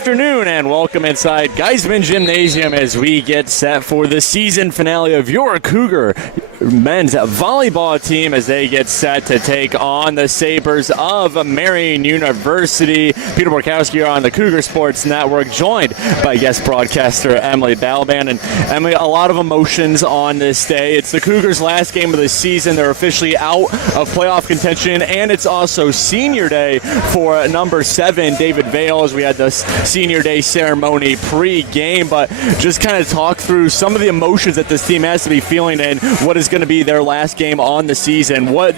afternoon and welcome inside Geisman Gymnasium as we get set for the season finale of your Cougar men's volleyball team as they get set to take on the Sabres of Marian University. Peter Borkowski here on the Cougar Sports Network, joined by guest broadcaster Emily Balaban. And Emily, a lot of emotions on this day. It's the Cougars' last game of the season. They're officially out of playoff contention, and it's also senior day for number 7, David Vale, as we had the senior day ceremony pre-game. But just kind of talk through some of the emotions that this team has to be feeling and what is going to be their last game on the season, what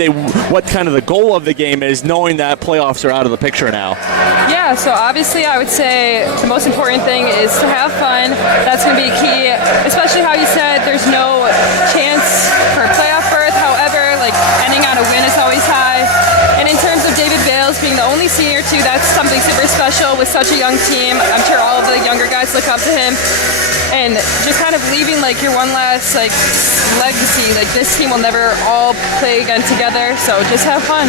kind of the goal of the game is, knowing that playoffs are out of the picture now. Yeah, so obviously I would say the most important thing is to have fun. That's going to be key, especially how you said there's no chance for playoff berth. However, ending on a win is always high. And in terms of David Vales being the only senior too, that's something super special with such a young team. I'm sure all of the younger guys look up to him. And just kind of leaving your one last legacy. This team will never all play again together, so just have fun.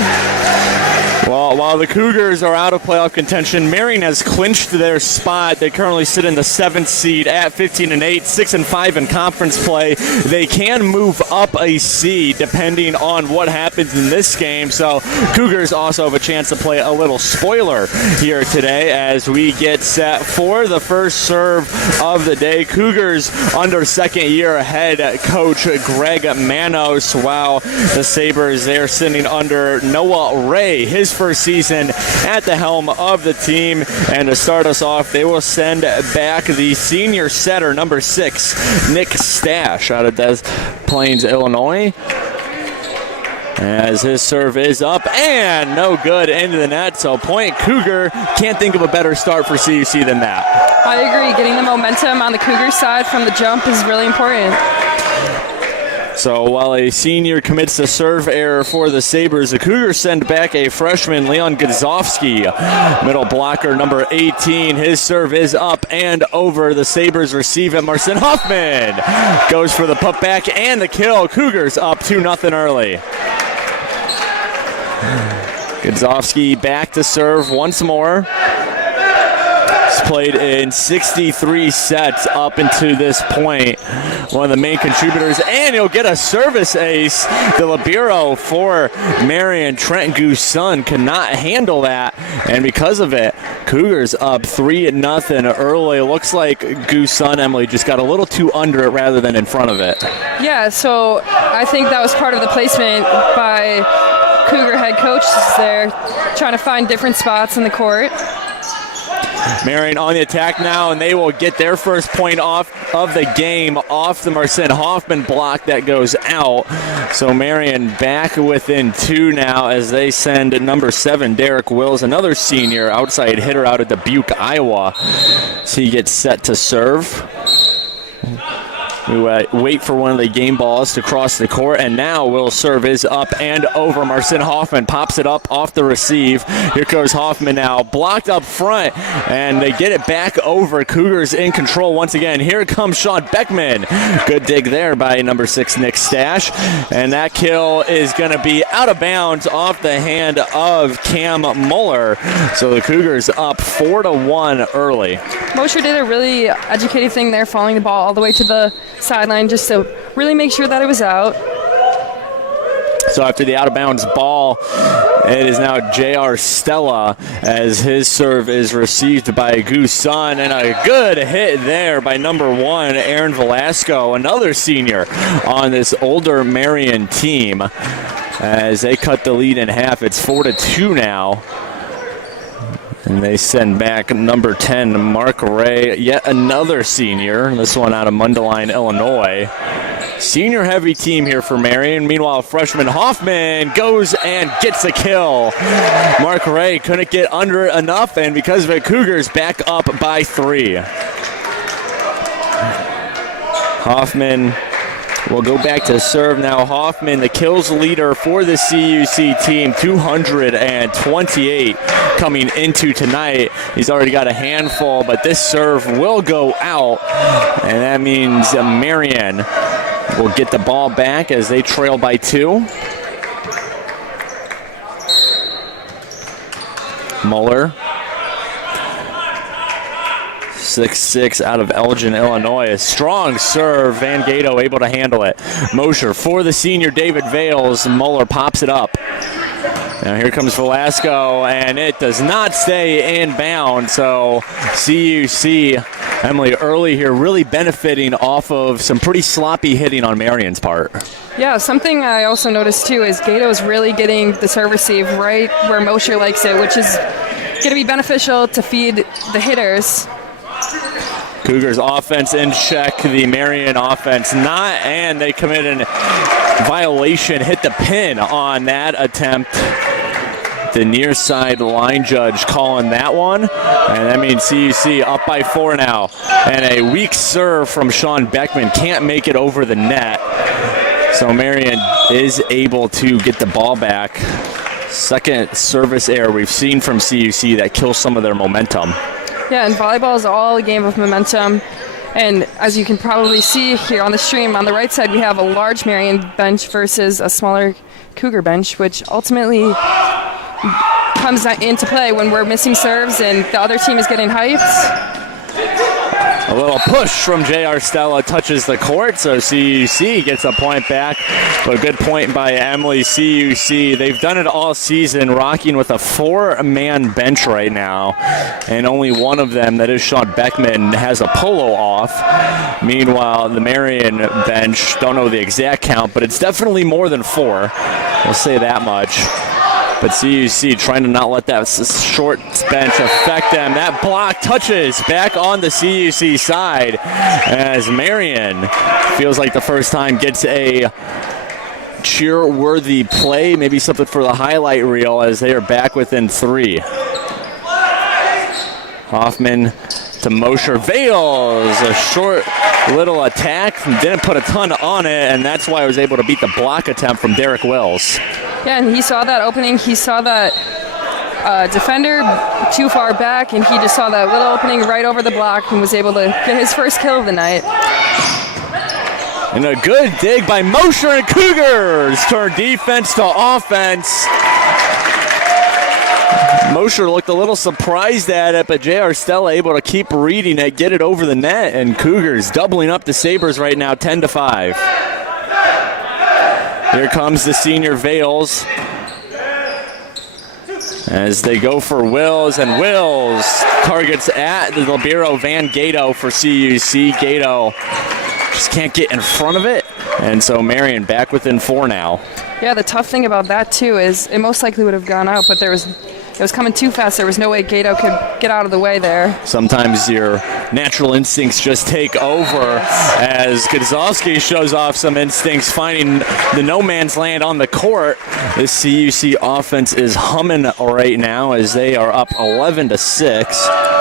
Well, while the Cougars are out of playoff contention, Marian has clinched their spot. They currently sit in the 7th seed at 15-8, 6-5 in conference play. They can move up a seed depending on what happens in this game. So Cougars also have a chance to play a little spoiler here today as we get set for the first serve of the day. Cougars under second-year head coach Greg Manos, while the Sabres, they're sitting under Noah Ray, his first season at the helm of the team. And to start us off, they will send back the senior setter, number 6, Nick Stash, out of Des Plaines, Illinois, as his serve is up and no good into the net. So point Cougar. Can't think of a better start for CUC than that. I agree. Getting the momentum on the Cougar side from the jump is really important. So while a senior commits a serve error for the Sabres, the Cougars send back a freshman, Leon Gadzowski, middle blocker, number 18. His serve is up and over. The Sabres receive it. Marcin Hoffman goes for the putback and the kill. Cougars up 2-0 early. Gadzowski back to serve once more. He's played in 63 sets up into this point. One of the main contributors, and he'll get a service ace. The libero for Marian, Trent Gooson, cannot handle that, and because of it, Cougars up 3-0 early. Looks like Gooson, Emily, just got a little too under it rather than in front of it. Yeah, so I think that was part of the placement by Cougar head coach there, trying to find different spots in the court. Marian on the attack now, and they will get their first point off of the game off the Marcin Hoffman block that goes out. So Marian back within 2 now as they send number 7, Derek Wills, another senior outside hitter out of Dubuque, Iowa. So he gets set to serve. We wait for one of the game balls to cross the court, and now Will's serve is up and over. Marcin Hoffman pops it up off the receive. Here goes Hoffman now, blocked up front, and they get it back over. Cougars in control once again. Here comes Sean Beckman. Good dig there by number 6, Nick Stash, and that kill is going to be out of bounds off the hand of Cam Muller. So the Cougars up 4-1 early. Mosher did a really educated thing there, following the ball all the way to the sideline just to really make sure that it was out. So after the out-of-bounds ball, it is now J.R. Stella as his serve is received by Gooson, and a good hit there by number 1, Aaron Velasco, another senior on this older Marian team, as they cut the lead in half. It's 4-2 now. And they send back number 10, Mark Ray, yet another senior, this one out of Mundelein, Illinois. Senior-heavy team here for Marian. Meanwhile, freshman Hoffman goes and gets a kill. Mark Ray couldn't get under it enough, and because of it, Cougars back up by 3. Hoffman will go back to serve now. Hoffman, the kills leader for the CUC team, 228 coming into tonight. He's already got a handful, but this serve will go out, and that means Marian will get the ball back as they trail by 2. Muller 6'6", out of Elgin, Illinois. A strong serve. Van Gato able to handle it. Mosher for the senior David Vales. Muller pops it up. Now here comes Velasco, and it does not stay in bound. So CUC, Emily, early here really benefiting off of some pretty sloppy hitting on Marian's part. Yeah, something I also noticed too is Gato's really getting the serve receive right where Mosher likes it, which is going to be beneficial to feed the hitters. Cougars offense in check, the Marian offense not, and they commit a violation, hit the pin on that attempt. The near side line judge calling that one, and that means CUC up by 4 now. And a weak serve from Sean Beckman can't make it over the net. So Marian is able to get the ball back. Second service error we've seen from CUC that kills some of their momentum. Yeah, and volleyball is all a game of momentum. And as you can probably see here on the stream, on the right side we have a large Marian bench versus a smaller Cougar bench, which ultimately comes into play when we're missing serves and the other team is getting hyped. A little push from J.R. Stella touches the court, so CUC gets a point back. But a good point by Emily. CUC, they've done it all season, rocking with a 4-man bench right now. And only one of them, that is Sean Beckman, has a polo off. Meanwhile, the Marian bench, don't know the exact count, but it's definitely more than 4. We'll say that much. But CUC trying to not let that short bench affect them. That block touches back on the CUC side as Marian feels like the first time gets a cheer-worthy play, maybe something for the highlight reel as they are back within 3. Hoffman to Mosher. Vales, a short little attack, didn't put a ton on it, and that's why I was able to beat the block attempt from Derek Wills. Yeah, and he saw that opening. He saw that defender too far back, and he just saw that little opening right over the block and was able to get his first kill of the night. And a good dig by Mosher, and Cougars turn defense to offense. Mosher looked a little surprised at it, but J.R. Stella able to keep reading it, get it over the net, and Cougars doubling up the Sabres right now, 10-5. Here comes the senior Vales as they go for Wills, and Wills targets at the libero Van Gato for CUC. Gato just can't get in front of it, and so Marian back within 4 now. Yeah, the tough thing about that too is it most likely would have gone out, but it was coming too fast. There was no way Gato could get out of the way there. Sometimes your natural instincts just take over as Godzowski shows off some instincts, finding the no man's land on the court. This CUC offense is humming right now as they are up 11-6.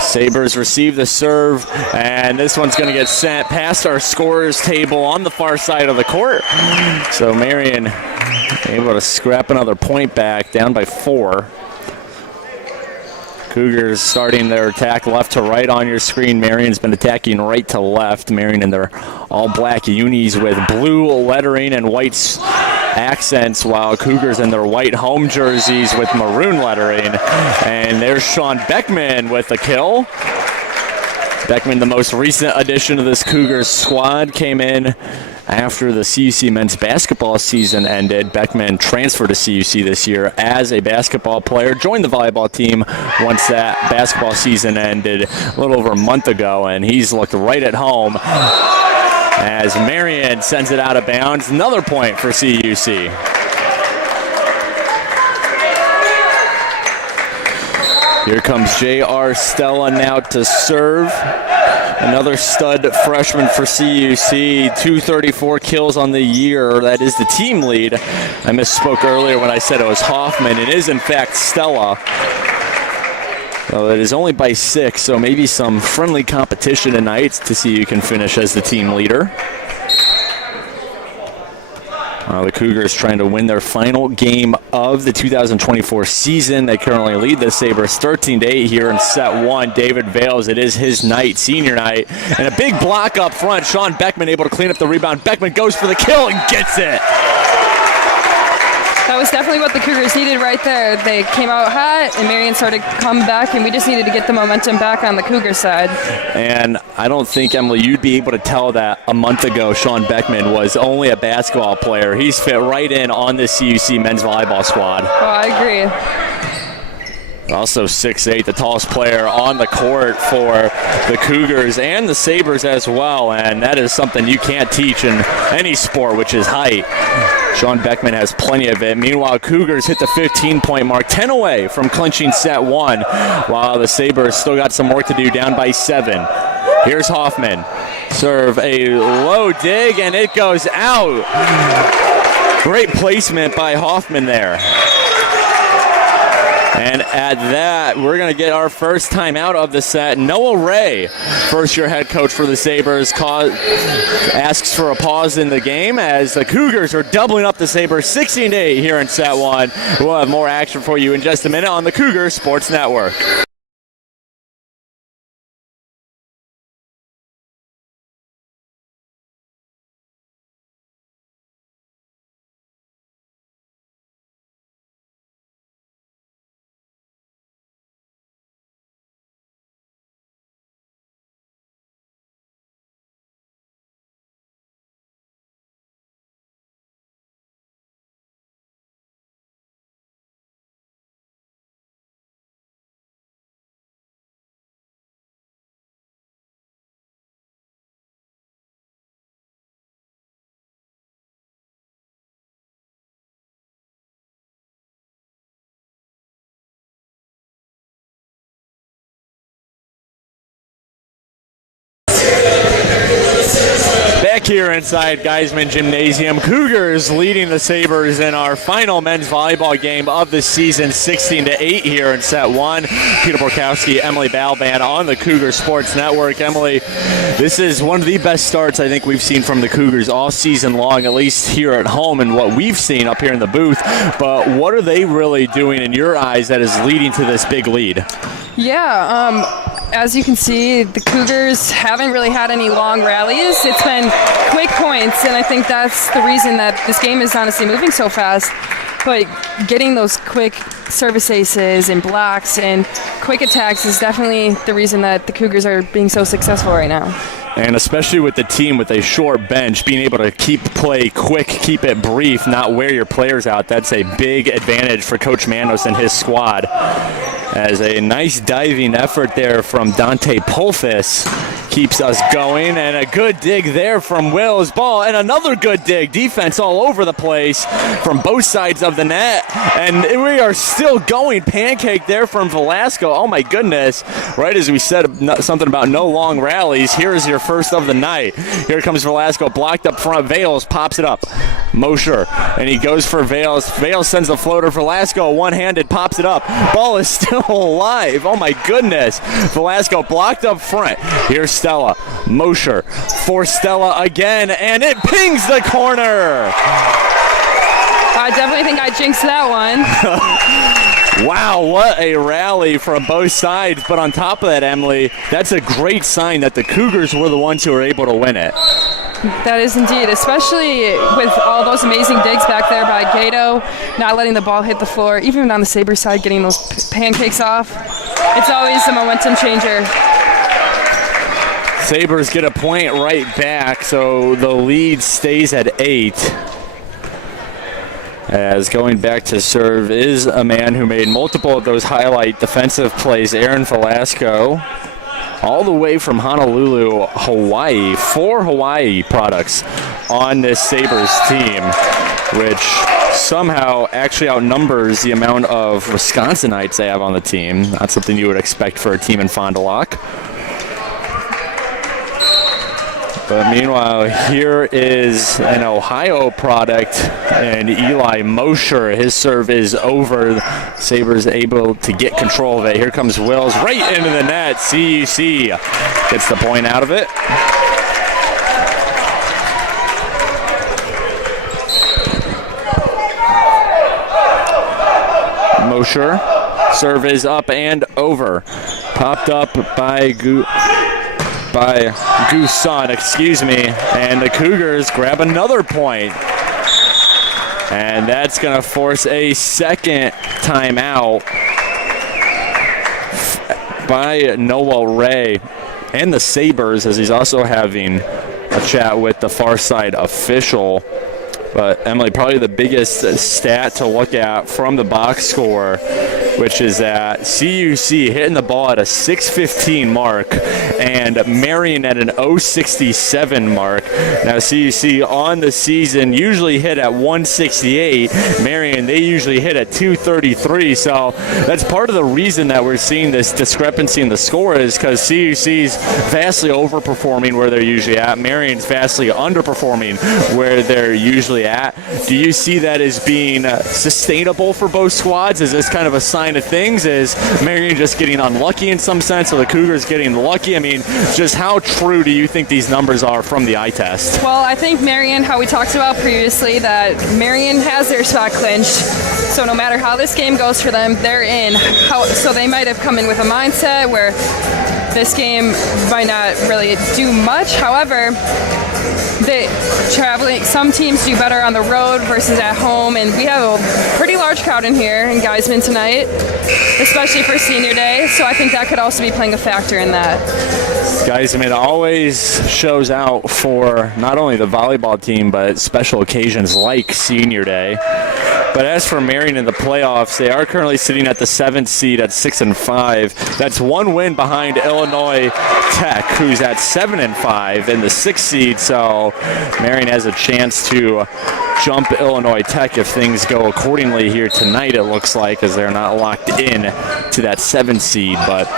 Sabres receive the serve, and this one's going to get sent past our scorers table on the far side of the court. So Marian able to scrap another point back, down by 4. Cougars starting their attack left to right on your screen. Marian's been attacking right to left. Marian in their all-black unis with blue lettering and white accents, while Cougars in their white home jerseys with maroon lettering. And there's Sean Beckman with a kill. Beckman, the most recent addition to this Cougars squad, came in after the CUC men's basketball season ended. Beckman transferred to CUC this year as a basketball player, joined the volleyball team once that basketball season ended a little over a month ago, and he's looked right at home as Marian sends it out of bounds. Another point for CUC. Here comes J.R. Stella now to serve. Another stud freshman for CUC. 234 kills on the year. That is the team lead. I misspoke earlier when I said it was Hoffman. It is, in fact, Stella. Well, it is only by 6, so maybe some friendly competition tonight to see who can finish as the team leader. The Cougars trying to win their final game of the 2024 season. They currently lead the Sabres 13-8 here in set 1. David Vales, it is his night, senior night. And a big block up front. Sean Beckman able to clean up the rebound. Beckman goes for the kill and gets it. That was definitely what the Cougars needed right there. They came out hot, and Marian started to come back, and we just needed to get the momentum back on the Cougar side. And I don't think, Emily, you'd be able to tell that a month ago Sean Beckman was only a basketball player. He's fit right in on this CUC men's volleyball squad. Oh, I agree. Also 6'8", the tallest player on the court for the Cougars and the Sabres as well, and that is something you can't teach in any sport, which is height. Sean Beckman has plenty of it. Meanwhile, Cougars hit the 15-point mark, 10 away from clinching set 1, while the Sabres still got some work to do, down by 7. Here's Hoffman. Serve a low dig, and it goes out. Great placement by Hoffman there. And at that, we're going to get our first timeout of the set. Noah Ray, first-year head coach for the Sabres, asks for a pause in the game as the Cougars are doubling up the Sabres 16-8 here in set 1. We'll have more action for you in just a minute on the Cougar Sports Network. Back here inside Geisman Gymnasium, Cougars leading the Sabres in our final men's volleyball game of the season, 16-8 here in set 1. Peter Borkowski, Emily Balban on the Cougar Sports Network. Emily, this is one of the best starts I think we've seen from the Cougars all season long, at least here at home and what we've seen up here in the booth. But what are they really doing in your eyes that is leading to this big lead? Yeah, as you can see, the Cougars haven't really had any long rallies. It's been quick points, and I think that's the reason that this game is honestly moving so fast. But getting those quick service aces and blocks and quick attacks is definitely the reason that the Cougars are being so successful right now. And especially with the team with a short bench, being able to keep play quick, keep it brief, not wear your players out, that's a big advantage for Coach Manos and his squad. As a nice diving effort there from Dante Pulfis keeps us going, and a good dig there from Will's ball, and another good dig. Defense all over the place from both sides of the net, and we are still going. Pancake there from Velasco. Oh my goodness. Right as we said something about no long rallies, here is your first of the night. Here comes Velasco, blocked up front. Vales pops it up. Mosher, and he goes for Vales. Vales sends the floater. Velasco, one-handed, pops it up. Ball is still alive. Oh my goodness. Velasco blocked up front. Here's Stella. Mosher for Stella again, and it pings the corner. I definitely think I jinxed that one. Wow, what a rally from both sides. But on top of that, Emily, that's a great sign that the Cougars were the ones who were able to win it. That is indeed, especially with all those amazing digs back there by Gato, not letting the ball hit the floor, even on the Sabres side, getting those pancakes off. It's always a momentum changer. Sabres get a point right back, so the lead stays at 8. As going back to serve is a man who made multiple of those highlight defensive plays, Aaron Velasco, all the way from Honolulu, Hawaii. 4 Hawaii products on this Sabres team, which somehow actually outnumbers the amount of Wisconsinites they have on the team. Not something you would expect for a team in Fond du Lac. But meanwhile, here is an Ohio product, and Eli Mosher. His serve is over. Sabres able to get control of it. Here comes Wills right into the net. CUC gets the point out of it. Mosher. Serve is up and over. Popped up by Gooson, and the Cougars grab another point. And that's going to force a second timeout by Noel Ray and the Sabres, as he's also having a chat with the far side official. But Emily, probably the biggest stat to look at from the box score, which is that CUC hitting the ball at a 6:15 mark and Marian at an 0:67 mark. Now CUC on the season usually hit at 168. Marian, they usually hit at 233. So that's part of the reason that we're seeing this discrepancy in the score, is because CUC's vastly overperforming where they're usually at. Marian's vastly underperforming where they're usually at. Do you see that as being sustainable for both squads? Is this kind of a sign of things? Is Marian just getting unlucky in some sense, or the Cougars getting lucky? I mean, just how true do you think these numbers are from the eye test? Well, I think Marian, how we talked about previously, that Marian has their spot clinched. So no matter how this game goes for them, they're in. So they might have come in with a mindset where this game might not really do much. However, some teams do better on the road versus at home, and we have a pretty large crowd in here in Geisman tonight, especially for senior day, so I think that could also be playing a factor in that. Geisman always shows out for not only the volleyball team, but special occasions like senior day. But as for Marian in the playoffs, they are currently sitting at the 7th seed at 6-5. That's one win behind Illinois Tech, who's at 7-5 in the 6th seed. So Marian has a chance to jump Illinois Tech if things go accordingly here tonight, it looks like, as they're not locked in to that 7th seed. But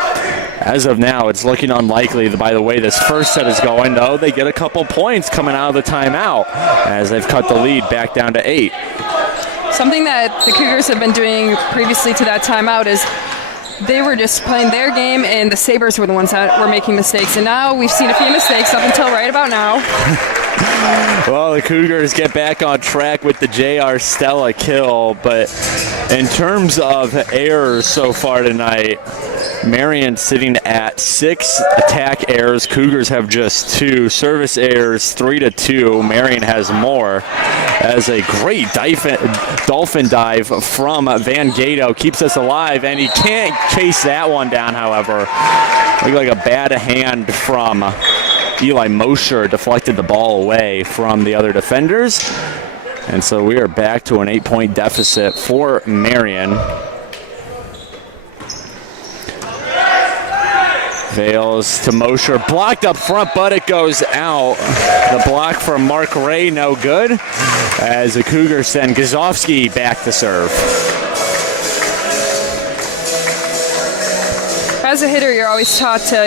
as of now, it's looking unlikely. By the way this first set is going, though, they get a couple points coming out of the timeout as they've cut the lead back down to 8. Something that the Cougars have been doing previously to that timeout is they were just playing their game, and the Sabres were the ones that were making mistakes. And now we've seen a few mistakes up until right about now. Well, the Cougars get back on track with the J.R. Stella kill, but in terms of errors so far tonight, Marian sitting at 6 attack errors. Cougars have just 2 service errors, 3-2. Marian has more, as a great dolphin dive from Van Gato keeps us alive, and he can't chase that one down, however. Looked like a bad hand from Eli Mosher deflected the ball away from the other defenders. And so we are back to an 8-point deficit for Marian. Vales to Mosher, blocked up front, but it goes out. The block from Mark Ray, no good, as the Cougars send Gazowski back to serve. As a hitter, you're always taught to,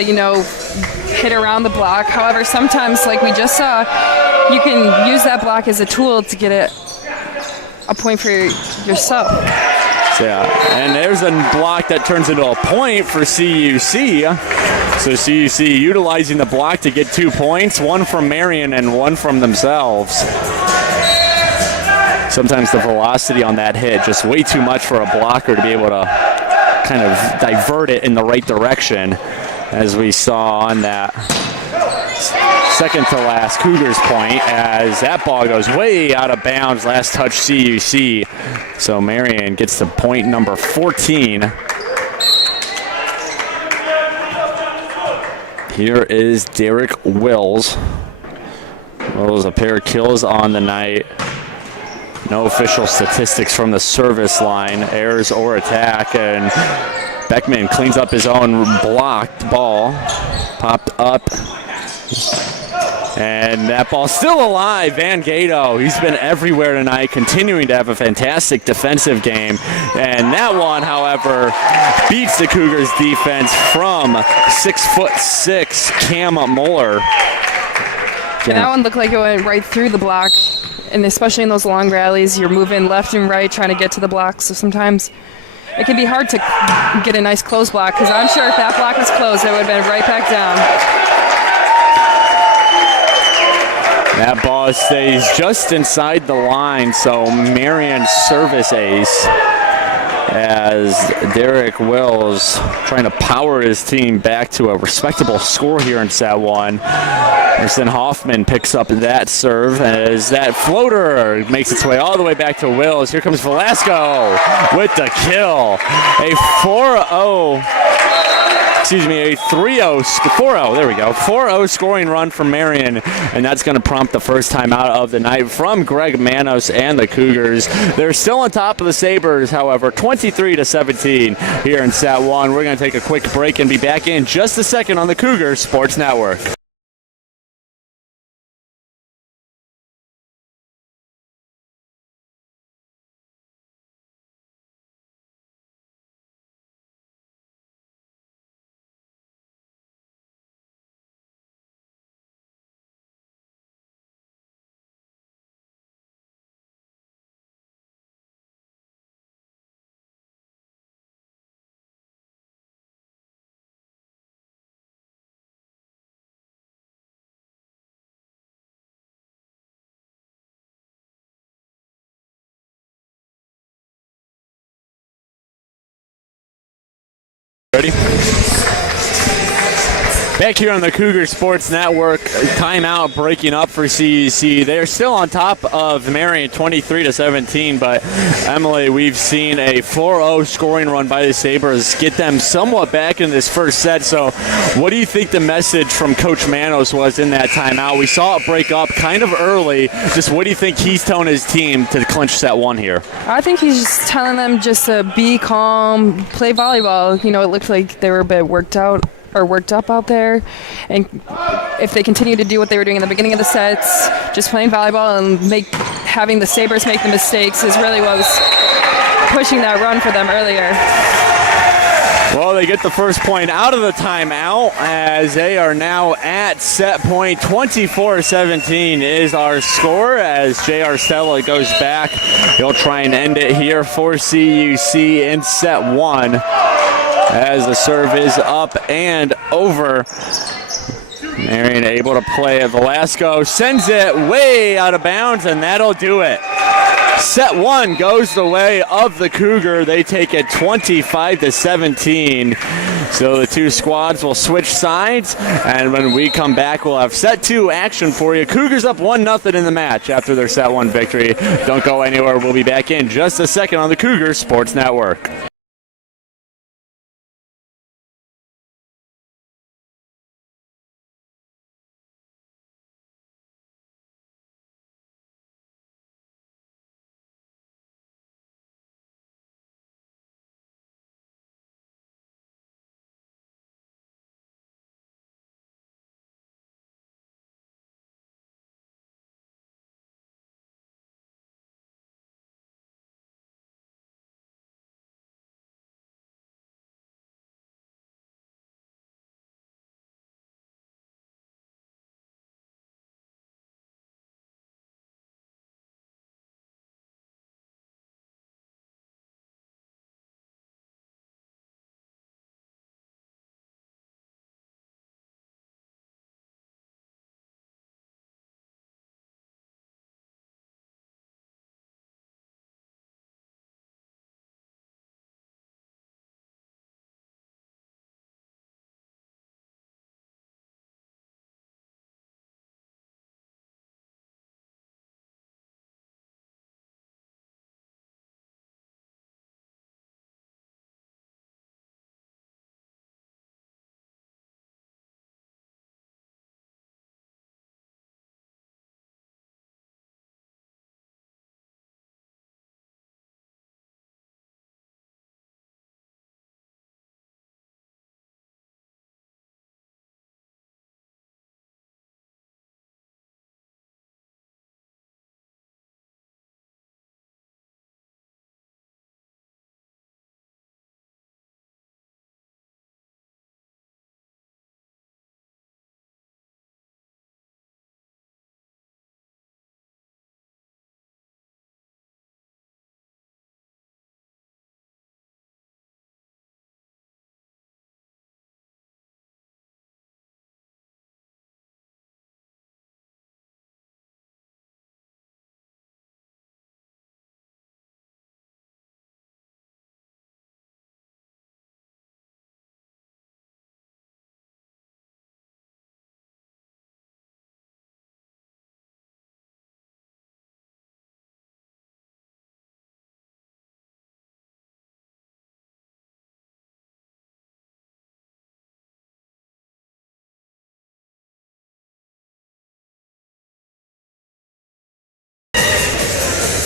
hit around the block. However, sometimes, like we just saw, you can use that block as a tool to get a point for yourself. Yeah, and there's a block that turns into a point for CUC. So CUC utilizing the block to get 2 points, one from Marian and one from themselves. Sometimes the velocity on that hit, just way too much for a blocker to be able to kind of divert it in the right direction, as we saw on that second to last Cougars point, as that ball goes way out of bounds. Last touch CUC. So Marian gets to point number 14. Here is Derek Wills. Wills, a pair of kills on the night. No official statistics from the service line, errors or attack, and Beckman cleans up his own blocked ball. Popped up. And that ball's still alive. Van Gato, he's been everywhere tonight, continuing to have a fantastic defensive game. And that one, however, beats the Cougars defense from 6'6" Cam Muller. And that one looked like it went right through the block. And especially in those long rallies, you're moving left and right trying to get to the block. So sometimes it can be hard to get a nice close block, because I'm sure if that block was closed, it would have been right back down. That ball stays just inside the line, so Marian's service ace, as Derek Wills trying to power his team back to a respectable score here in set 1. Emerson Hoffman picks up that serve as that floater makes its way all the way back to Wills. Here comes Velasco with the kill. A 4-0, there we go. 4-0 scoring run for Marian, and that's going to prompt the first time out of the night from Greg Manos and the Cougars. They're still on top of the Sabres, however, 23-17 here in set one. We're going to take a quick break and be back in just a second on the Cougars Sports Network. Ready? Back here on the Cougar Sports Network, timeout breaking up for CUC. They're still on top of Marian 23-17, but Emily, we've seen a 4-0 scoring run by the Sabres get them somewhat back in this first set. So what do you think the message from Coach Manos was in that timeout? We saw it break up kind of early. Just what do you think he's telling his team to clinch set one here? I think he's just telling them just to be calm, play volleyball. You know, it looked like they were a bit worked up out there, and if they continue to do what they were doing in the beginning of the sets, just playing volleyball and having the Sabres make the mistakes is really what was pushing that run for them earlier. Well, they get the first point out of the timeout as they are now at set point. 24-17 is our score as J.R. Stella goes back. He'll try and end it here for CUC in set one as the serve is up and over. Marian able to play it. Velasco sends it way out of bounds, and that'll do it. Set one goes the way of the Cougar. They take it 25-17. So the two squads will switch sides, and when we come back, we'll have set two action for you. Cougars up 1-0 in the match after their set one victory. Don't go anywhere. We'll be back in just a second on the Cougar Sports Network.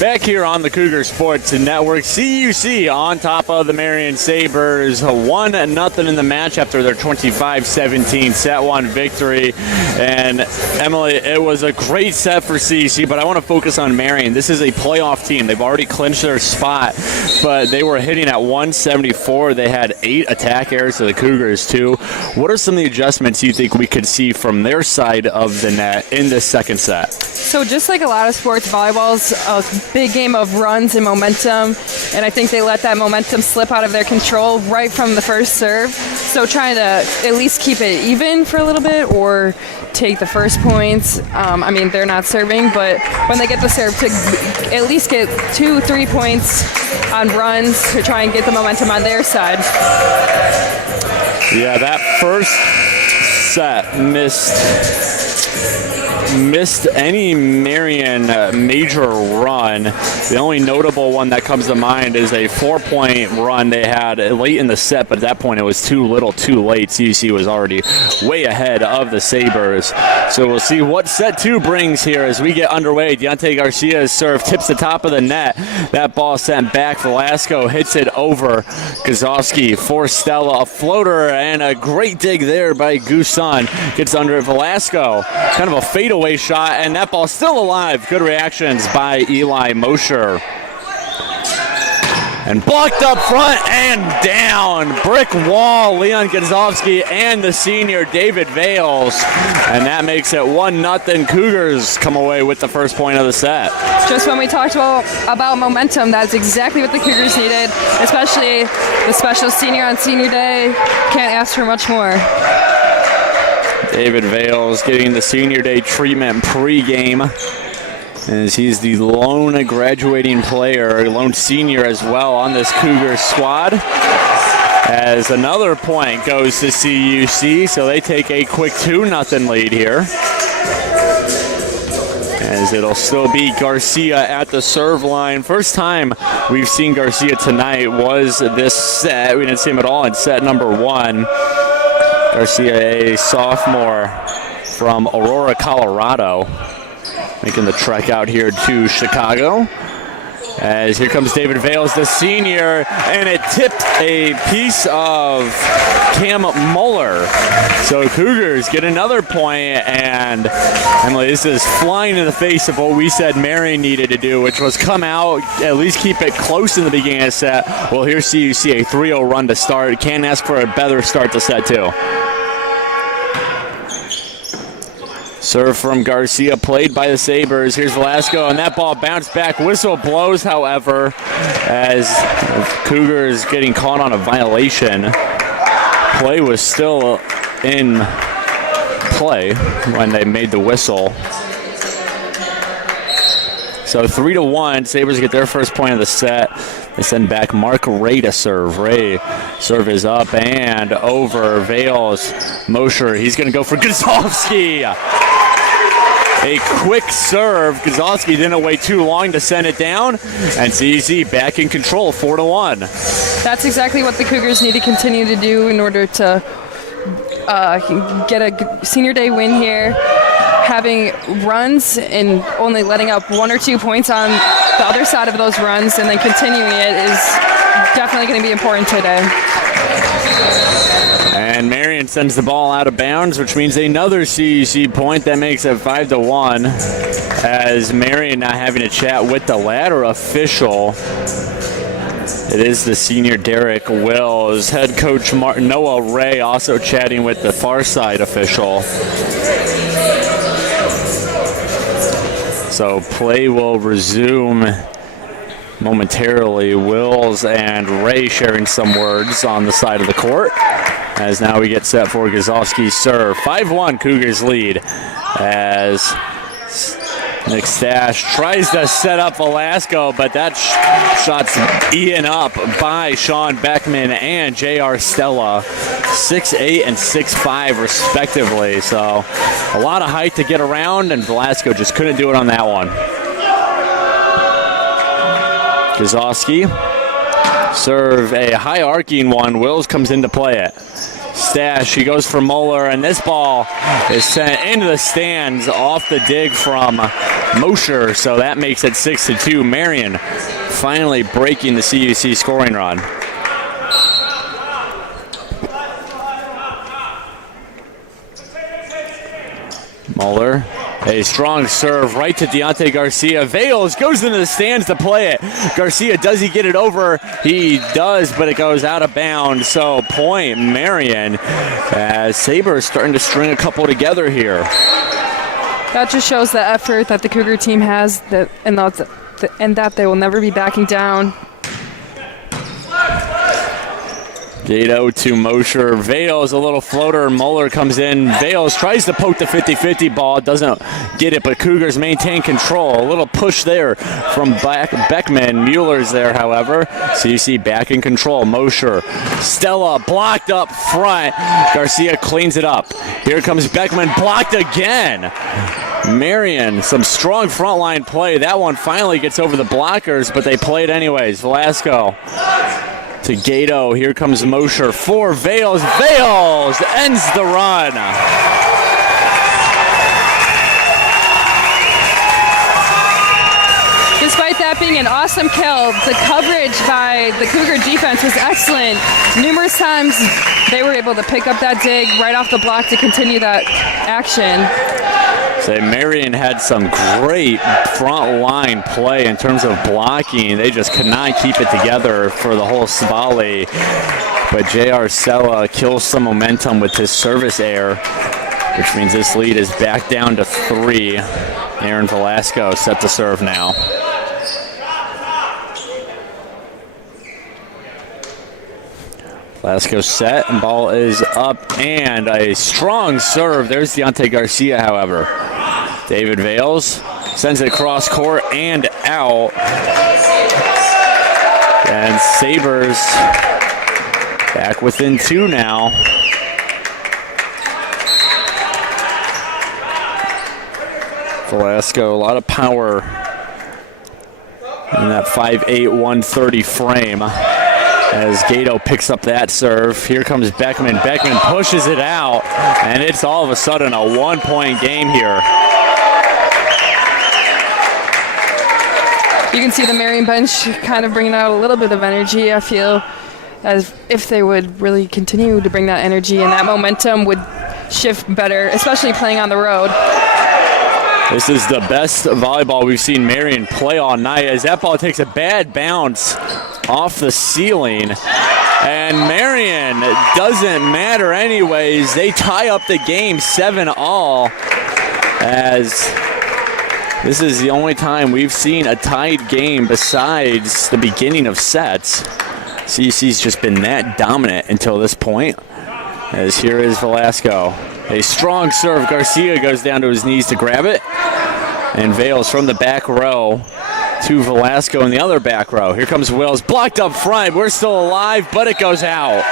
Back here on the Cougar Sports Network, CUC on top of the Marian Sabres, 1-0 in the match after their 25-17 set one victory. And Emily, it was a great set for CUC, but I want to focus on Marian. This is a playoff team. They've already clinched their spot, but they were hitting at 174. They had 8 attack errors to the Cougars, too. What are some of the adjustments you think we could see from their side of the net in this second set? So just like a lot of sports, volleyball's a big game of runs and momentum, and I think they let that momentum slip out of their control right from the first serve. So trying to at least keep it even for a little bit or take the first points. I mean, they're not serving, but when they get the serve, to at least get 2-3 points on runs to try and get the momentum on their side. Yeah, that first set missed any Marian major run. The only notable one that comes to mind is a 4-point run they had late in the set, but at that point it was too little too late. CUC was already way ahead of the Sabres. So we'll see what set 2 brings here as we get underway. Deontay Garcia's serve tips the top of the net. That ball sent back. Velasco hits it over Gazowski for Stella. A floater and a great dig there by Gusan. Gets under it. Velasco, kind of a fadeaway shot, and that ball still alive. Good reactions by Eli Mosher. And blocked up front and down. Brick wall, Leon Gazowski and the senior David Vales. And that makes it 1-0. Cougars come away with the first point of the set. Just when we talked about momentum, that's exactly what the Cougars needed, especially the special senior on senior day. Can't ask for much more. David Vales getting the senior day treatment pregame, as he's the lone graduating player, lone senior as well on this Cougar squad. As another point goes to CUC, so they take a quick 2-0 lead here. As it'll still be Garcia at the serve line. First time we've seen Garcia tonight was this set. We didn't see him at all in set number 1. Garcia, a sophomore from Aurora, Colorado, making the trek out here to Chicago. As here comes David Vales, the senior, and it tipped a piece of Cam Muller. So Cougars get another point, and Emily, this is flying in the face of what we said Marian needed to do, which was come out, at least keep it close in the beginning of the set. Well, here's CUC, a 3-0 run to start. Can't ask for a better start to set 2. Serve from Garcia, played by the Sabres. Here's Velasco, and that ball bounced back. Whistle blows, however, as Cougars getting caught on a violation. Play was still in play when they made the whistle. So 3-1, Sabres get their first point of the set. They send back Mark Ray to serve. Ray, serve is up and over. Vales, Mosher, he's going to go for Gazowski. A quick serve. Gazowski didn't wait too long to send it down, and CUC back in control, 4-1. That's exactly what the Cougars need to continue to do in order to get a senior day win here. Having runs and only letting up 1 or 2 points on the other side of those runs and then continuing it is definitely going to be important today. And Marian sends the ball out of bounds, which means another CUC point. That makes it 5-1. As Marian now having a chat with the ladder official. It is the senior Derek Wills. Head coach Noah Ray also chatting with the far side official. So play will resume momentarily. Wills and Ray sharing some words on the side of the court. As now we get set for Gazowski's serve. 5-1 Cougars lead as Nick Stash tries to set up Velasco, but that shot's eaten up by Sean Beckman and J.R. Stella. 6'8" and 6'5" respectively. So a lot of height to get around, and Velasco just couldn't do it on that one. Gazowski serve a high arcing one. Wills comes in to play it. Stash, he goes for Moeller, and this ball is sent into the stands off the dig from Mosher, so that makes it 6-2. Marian finally breaking the CUC scoring run. Moeller, a strong serve right to Deontay Garcia. Vales goes into the stands to play it. Garcia, does he get it over? He does, but it goes out of bounds. So point Marian, as Sabres starting to string a couple together here. That just shows the effort that the Cougar team has, and that they will never be backing down. Gato to Mosher. Vales, a little floater. Moeller comes in. Vales tries to poke the 50-50 ball. Doesn't get it, but Cougars maintain control. A little push there from Beckman. Mueller's there, however. CUC back in control. Mosher. Stella blocked up front. Garcia cleans it up. Here comes Beckman. Blocked again. Marian, some strong front line play. That one finally gets over the blockers, but they play it anyways. Velasco to Gato. Here comes Mosher for Vales. Vales ends the run. Despite that being an awesome kill, the coverage by the Cougar defense was excellent. Numerous times they were able to pick up that dig right off the block to continue that action. Say Marian had some great front line play in terms of blocking. They just could not keep it together for the whole volley. But J.R. Sella kills some momentum with his service error, which means this lead is back down to 3. Aaron Velasco set to serve now. Velasco set, and ball is up, and a strong serve. There's Deontay Garcia, however. David Vales sends it across court and out. And Sabres back within 2 now. Velasco, a lot of power in that 5'8", 130 frame. As Gato picks up that serve. Here comes Beckman. Beckman pushes it out, and it's all of a sudden a 1-point game here. You can see the Marian bench kind of bringing out a little bit of energy. I feel as if they would really continue to bring that energy, and that momentum would shift better, especially playing on the road. This is the best volleyball we've seen Marian play all night, as that ball takes a bad bounce off the ceiling. And Marian, doesn't matter anyways. They tie up the game 7-all, as this is the only time we've seen a tied game besides the beginning of sets. CUC's just been that dominant until this point. As here is Velasco. A strong serve. Garcia goes down to his knees to grab it. And Vales from the back row to Velasco in the other back row. Here comes Wills. Blocked up front. We're still alive, but it goes out.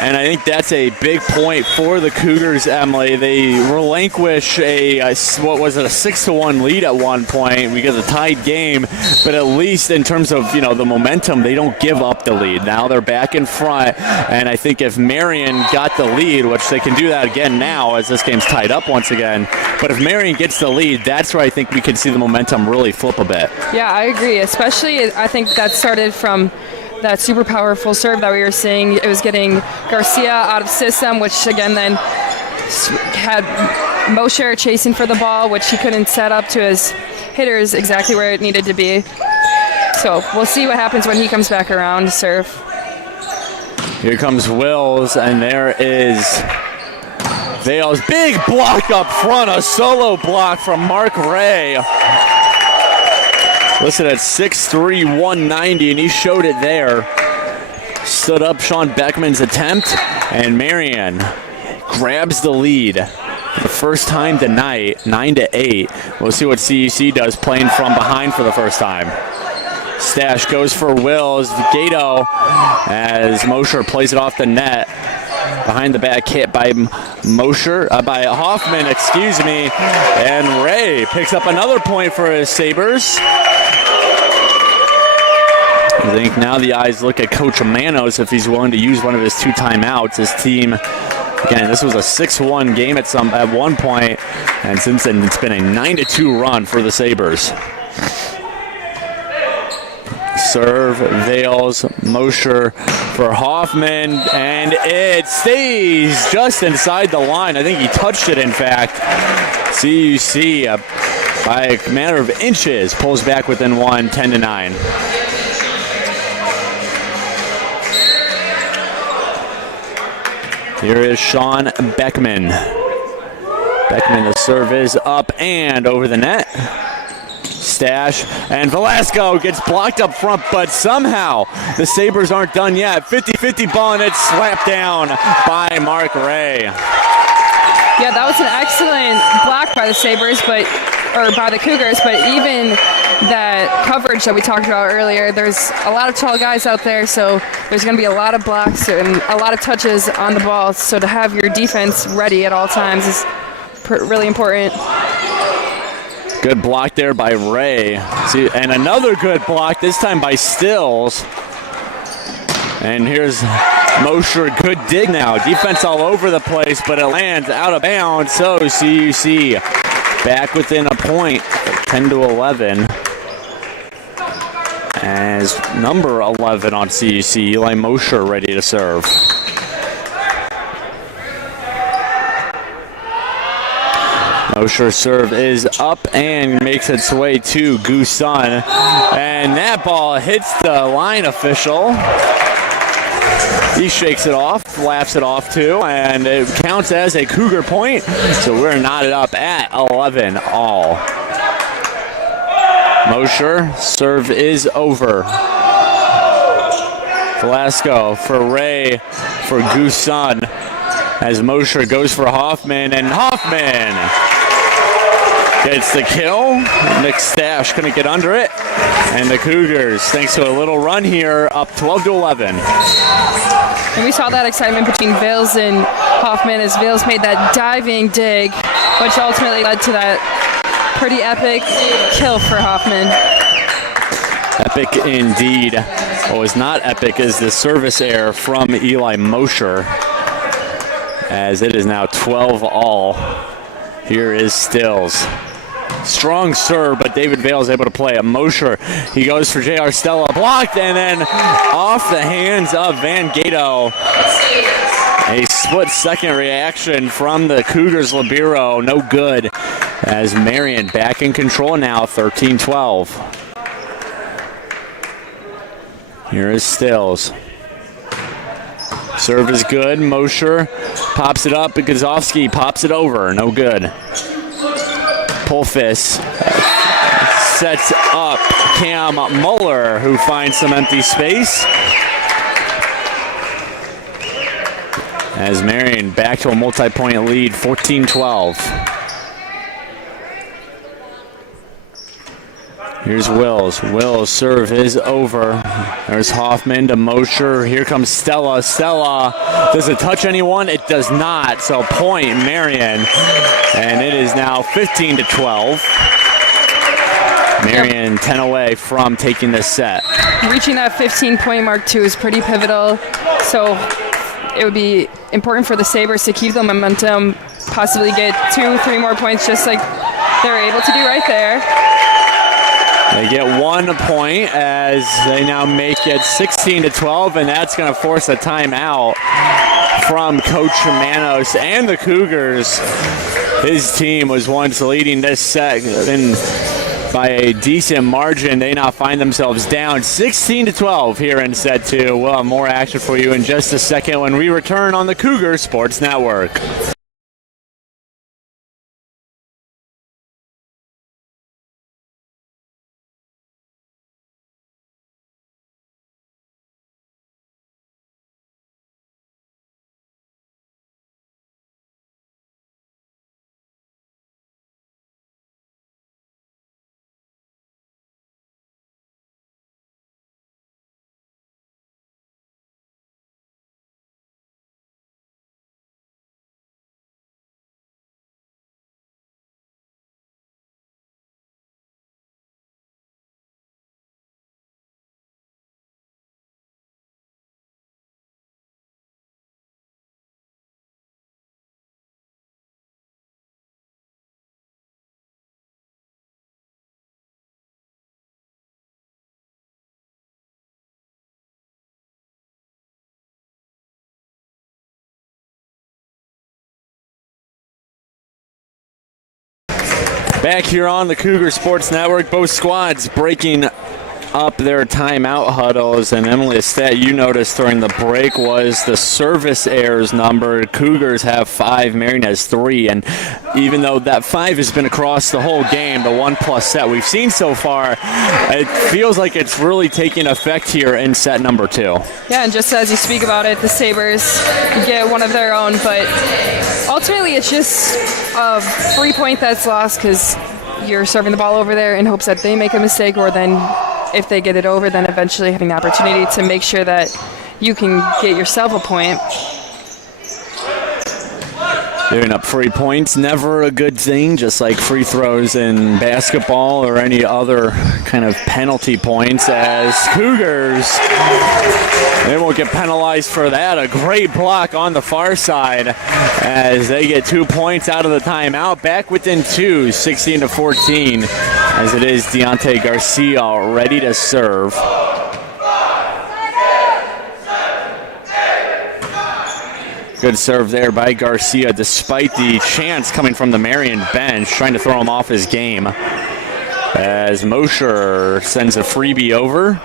And I think that's a big point for the Cougars, Emily. They relinquish a 6-1 lead at one point because of a tied game, but at least in terms of, the momentum, they don't give up the lead. Now they're back in front, and I think if Marian got the lead, which they can do that again now as this game's tied up once again, but if Marian gets the lead, that's where I think we can see the momentum really flip a bit. Yeah, I agree. Especially, I think that started from that super powerful serve that we were seeing. It was getting Garcia out of system, which again then had Mosher chasing for the ball, which he couldn't set up to his hitters exactly where it needed to be. So we'll see what happens when he comes back around to serve. Here comes Wills, and there is Vales. Big block up front, a solo block from Mark Ray. Listed at 6'3", 190, and he showed it there. Stood up Sean Beckman's attempt, and Marian grabs the lead for the first time tonight, 9-8. We'll see what CUC does playing from behind for the first time. Stash goes for Wills. Gato, as Mosher plays it off the net. Behind the back hit by by Hoffman, and Ray picks up another point for his Sabres. I think now the eyes look at Coach Manos if he's willing to use one of his 2 timeouts. His team, again, this was a 6-1 game at one point, and since then it's been a 9-2 run for the Sabres. Serve, Vales, Mosher for Hoffman, and it stays just inside the line. I think he touched it, in fact. CUC, by a matter of inches, pulls back within 1, 10-9. Here is Sean Beckman. Beckman, the serve is up and over the net. Stash, and Velasco gets blocked up front, but somehow the Sabres aren't done yet. 50-50 ball, and it's slapped down by Mark Ray. Yeah, that was an excellent block by the Sabres, or by the Cougars, but even that coverage that we talked about earlier, there's a lot of tall guys out there, so there's going to be a lot of blocks and a lot of touches on the ball, so to have your defense ready at all times is really important. Good block there by Ray. See, and another good block, this time by Stills. And here's Mosher, good dig now. Defense all over the place, but it lands out of bounds. So CUC back within a point, 10-11. As number 11 on CUC, Eli Mosher ready to serve. Mosher's serve is up and makes its way to Gooson. And that ball hits the line official. He shakes it off, laughs it off too, and it counts as a Cougar point. So we're knotted up at 11 all. Mosher, serve is over. Velasco for Ray for Gooson as Mosher goes for Hoffman, and Hoffman gets the kill. Nick Stash couldn't get under it. And the Cougars, thanks to a little run here, up 12-11. And we saw that excitement between Vales and Hoffman as Vales made that diving dig, which ultimately led to that pretty epic kill for Hoffman. Epic indeed. What was not epic is the service error from Eli Mosher, as it is now 12 all. Here is Stills. Strong serve, but David Vale is able to play it. Mosher, he goes for J.R. Stella, blocked, and then off the hands of Van Gato. A split-second reaction from the Cougars libero, no good, as Marian back in control now, 13-12. Here is Stills. Serve is good. Mosher pops it up, and Gazowski pops it over. No good. Pulfis sets up Cam Muller, who finds some empty space. As Marian back to a multi-point lead, 14-12. Here's Wills. Wills' serve is over. There's Hoffman to Mosher. Here comes Stella. Stella, does it touch anyone? It does not. So point Marian. And it is now 15-12. Marian 10 away from taking this set. Reaching that 15-point mark, too, is pretty pivotal. So it would be important for the Sabres to keep the momentum, possibly get 2-3 more points, just like they're able to do right there. They get 1 point as they now make it 16-12, and that's going to force a timeout from Coach Manos and the Cougars. His team was once leading this set by a decent margin. They now find themselves down 16-12 here in set 2. We'll have more action for you in just a second when we return on the Cougar Sports Network. Back here on the Cougar Sports Network, both squads breaking up their timeout huddles. And Emily, a stat you noticed during the break was the service errors number. Cougars have 5, Marian has 3. And even though that 5 has been across the whole game, the 1+ set we've seen so far, it feels like it's really taking effect here in set number 2. Yeah, and just as you speak about it, the Sabres get one of their own, but ultimately it's just a free point that's lost because you're serving the ball over there in hopes that they make a mistake, or then if they get it over, then eventually having the opportunity to make sure that you can get yourself a point. Giving up free points, never a good thing, just like free throws in basketball or any other kind of penalty points, as Cougars, they won't get penalized for that. A great block on the far side as they get 2 points out of the timeout. Back within 2, 16-14, as it is Deontay Garcia ready to serve. Good serve there by Garcia, despite the chance coming from the Marian bench, trying to throw him off his game. As Mosher sends a freebie over.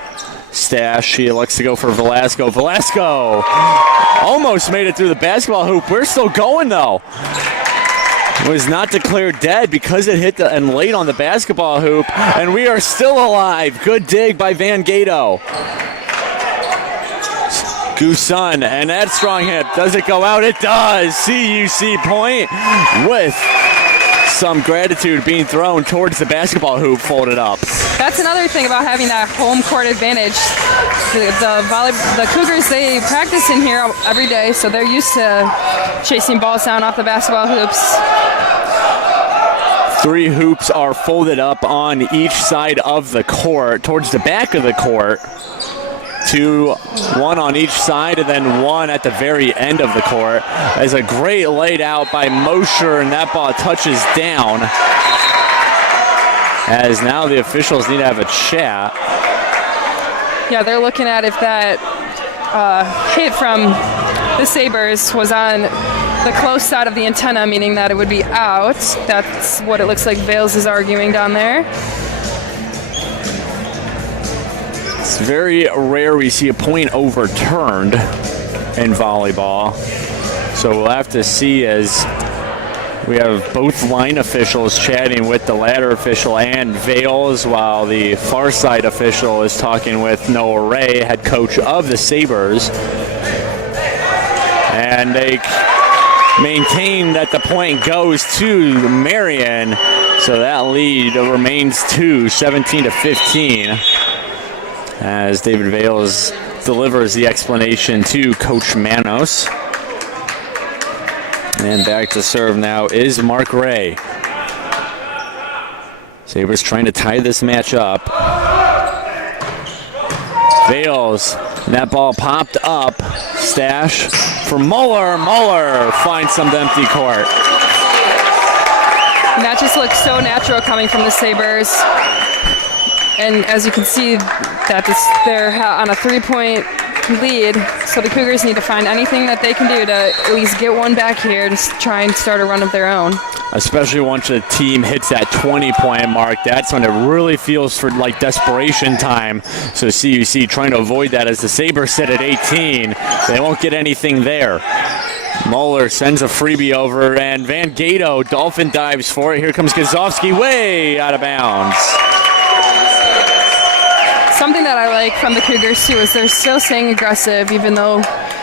Stash, he elects to go for Velasco. Velasco almost made it through the basketball hoop. We're still going, though. Was not declared dead because it hit and laid on the basketball hoop, and we are still alive. Good dig by Van Gato. Gooson, and that strong hit. Does it go out? It does. CUC point with some gratitude being thrown towards the basketball hoop, folded up. That's another thing about having that home court advantage. The Cougars, they practice in here every day, so they're used to chasing balls down off the basketball hoops. 3 hoops are folded up on each side of the court, towards the back of the court. 2, 1 on each side, and then 1 at the very end of the court. As a great laid out by Mosher, and that ball touches down. As now the officials need to have a chat. Yeah, they're looking at if that hit from the Sabres was on the close side of the antenna, meaning that it would be out. That's what it looks like Vales is arguing down there. It's very rare we see a point overturned in volleyball. So we'll have to see, as we have both line officials chatting with the ladder official and Vales, while the far side official is talking with Noah Ray, head coach of the Sabres. And they maintain that the point goes to Marian, so that lead remains 2, 17-15. As David Vales delivers the explanation to Coach Manos. And back to serve now is Mark Ray. Sabres trying to tie this match up. Vales, that ball popped up. Stash for Muller. Muller finds some empty court. And that just looks so natural coming from the Sabres. And as you can see, that they're on a 3-point lead, so the Cougars need to find anything that they can do to at least get one back here to try and start a run of their own. Especially once a team hits that 20-point mark, that's when it really feels for like desperation time. So CUC trying to avoid that as the Sabres sit at 18. They won't get anything there. Muller sends a freebie over, and Van Gato dolphin dives for it. Here comes Gazowski way out of bounds. Something that I like from the Cougars too is they're still staying aggressive even though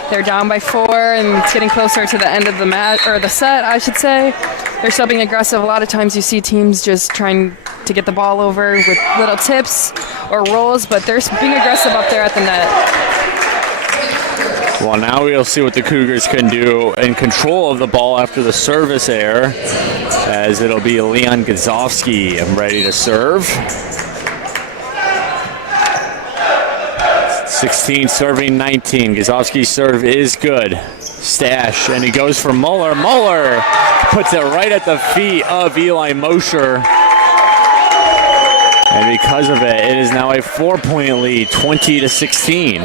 they're down by 4 and it's getting closer to the end of the match, or the set, I should say. They're still being aggressive. A lot of times you see teams just trying to get the ball over with little tips or rolls, but they're being aggressive up there at the net. Well, now we'll see what the Cougars can do in control of the ball after the service error, as it'll be Leon Gazowski ready to serve. 16 serving 19. Gazowski's serve is good. Stash, and he goes for Muller. Muller puts it right at the feet of Eli Mosher. And because of it, it is now a 4-point lead, 20-16.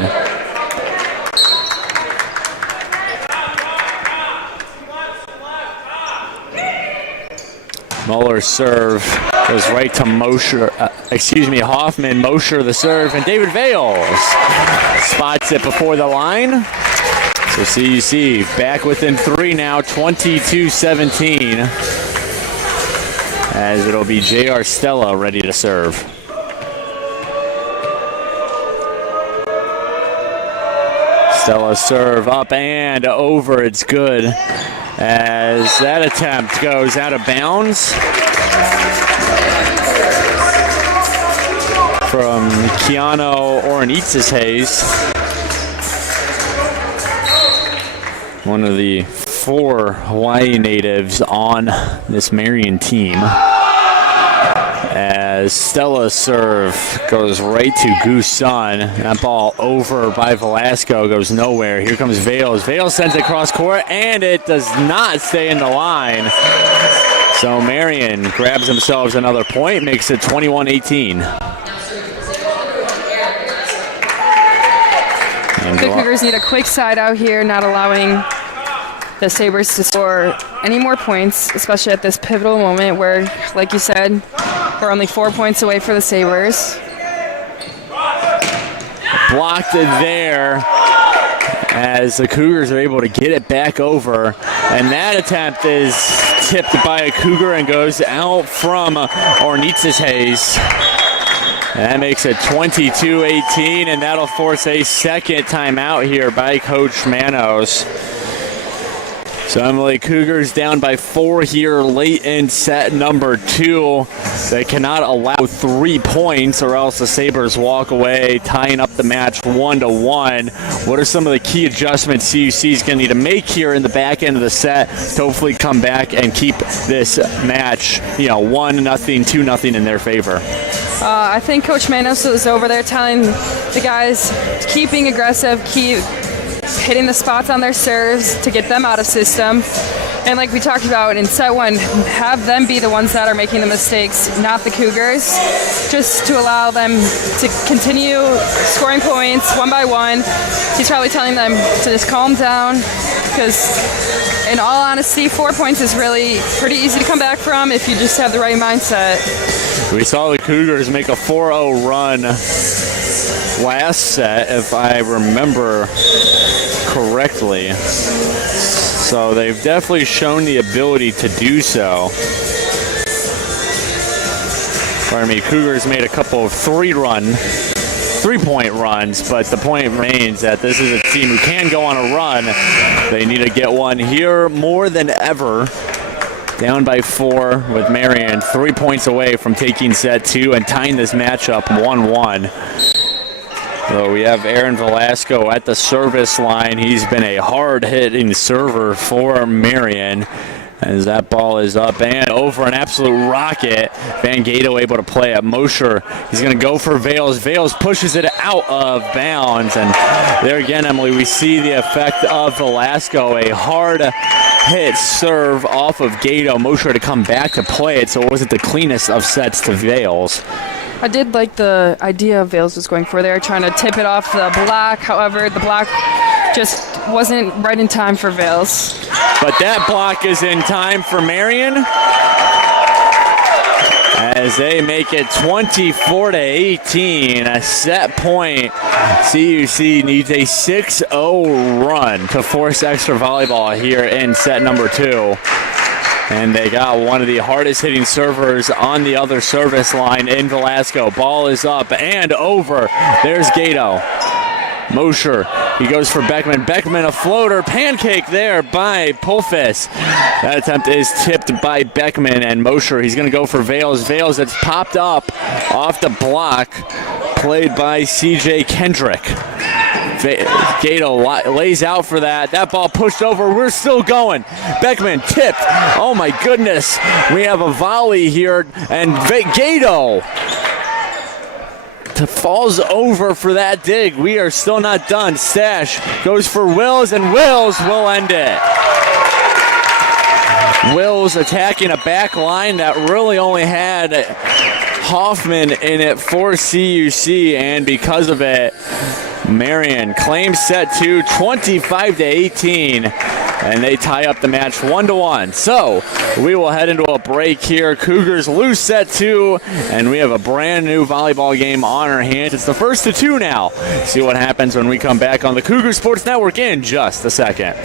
Muller's serve goes right to Hoffman. Mosher the serve, and David Vales spots it before the line. So CUC back within 3 now, 22-17. As it'll be J.R. Stella ready to serve. Stella serve up and over. It's good. As that attempt goes out of bounds from Keanu Orenitzes-Hayes, one of the 4 Hawaii natives on this Marian team. As Stella's serve goes right to Goose Sun. That ball over by Velasco goes nowhere. Here comes Vales. Vales sends it cross court, and it does not stay in the line. So Marian grabs themselves another point, makes it 21-18. The Cougars need a quick side out here, not allowing the Sabres to score any more points, especially at this pivotal moment where, like you said, we're only 4 points away for the Sabres. Blocked it there as the Cougars are able to get it back over. And that attempt is tipped by a Cougar and goes out from Orenitzes-Hayes. That makes it 22-18, and that'll force a second timeout here by Coach Manos. So Emily Cougars down by 4 here late in set number 2. They cannot allow 3 points or else the Sabres walk away, tying up the match 1-1. What are some of the key adjustments CUC is going to need to make here in the back end of the set to hopefully come back and keep this match, 1-0, 2-0 in their favor? I think Coach Manos is over there telling the guys to keep being aggressive, keep hitting the spots on their serves to get them out of system. And like we talked about in set 1, have them be the ones that are making the mistakes, not the Cougars, just to allow them to continue scoring points one by one. He's probably telling them to just calm down because, in all honesty, 4 points is really pretty easy to come back from if you just have the right mindset. We saw the Cougars make a 4-0 run last set, if I remember correctly. So they've definitely shown the ability to do so. Cougars made a couple of 3-point runs, but the point remains that this is a team who can go on a run. They need to get one here more than ever. Down by 4 with Marian, 3 points away from taking set 2 and tying this matchup 1-1. So we have Aaron Velasco at the service line. He's been a hard-hitting server for Marian. As that ball is up and over, an absolute rocket. Van Gato able to play at Mosher. He's going to go for Vales. Vales pushes it out of bounds. And there again, Emily, we see the effect of Velasco. A hard hit serve off of Gato. Mosher to come back to play it, so it wasn't the cleanest of sets to Vales. I did like the idea Vales was going for there, trying to tip it off the block. However, the block just wasn't right in time for Vales. But that block is in time for Marian as they make it 24-18, a set point. CUC needs a 6-0 run to force extra volleyball here in set number 2. And they got one of the hardest hitting servers on the other service line in Velasco. Ball is up and over. There's Gato. Mosher, he goes for Beckman. Beckman, a floater, pancake there by Pulfis. That attempt is tipped by Beckman and Mosher. He's going to go for Vales. Vales, that's popped up off the block, played by CJ Kendrick. Gato lays out for that. That ball pushed over. We're still going. Beckman tipped. Oh my goodness. We have a volley here, and Gato falls over for that dig. We are still not done. Stash goes for Wills, and Wills will end it. Wills attacking a back line that really only had Hoffman in it for CUC, and because of it, Marian claims set 2, 25-18. and they tie up the match 1-1. So we will head into a break here. Cougars lose set 2, and we have a brand new volleyball game on our hands. It's the first of 2 now. See what happens when we come back on the Cougar Sports Network in just a second.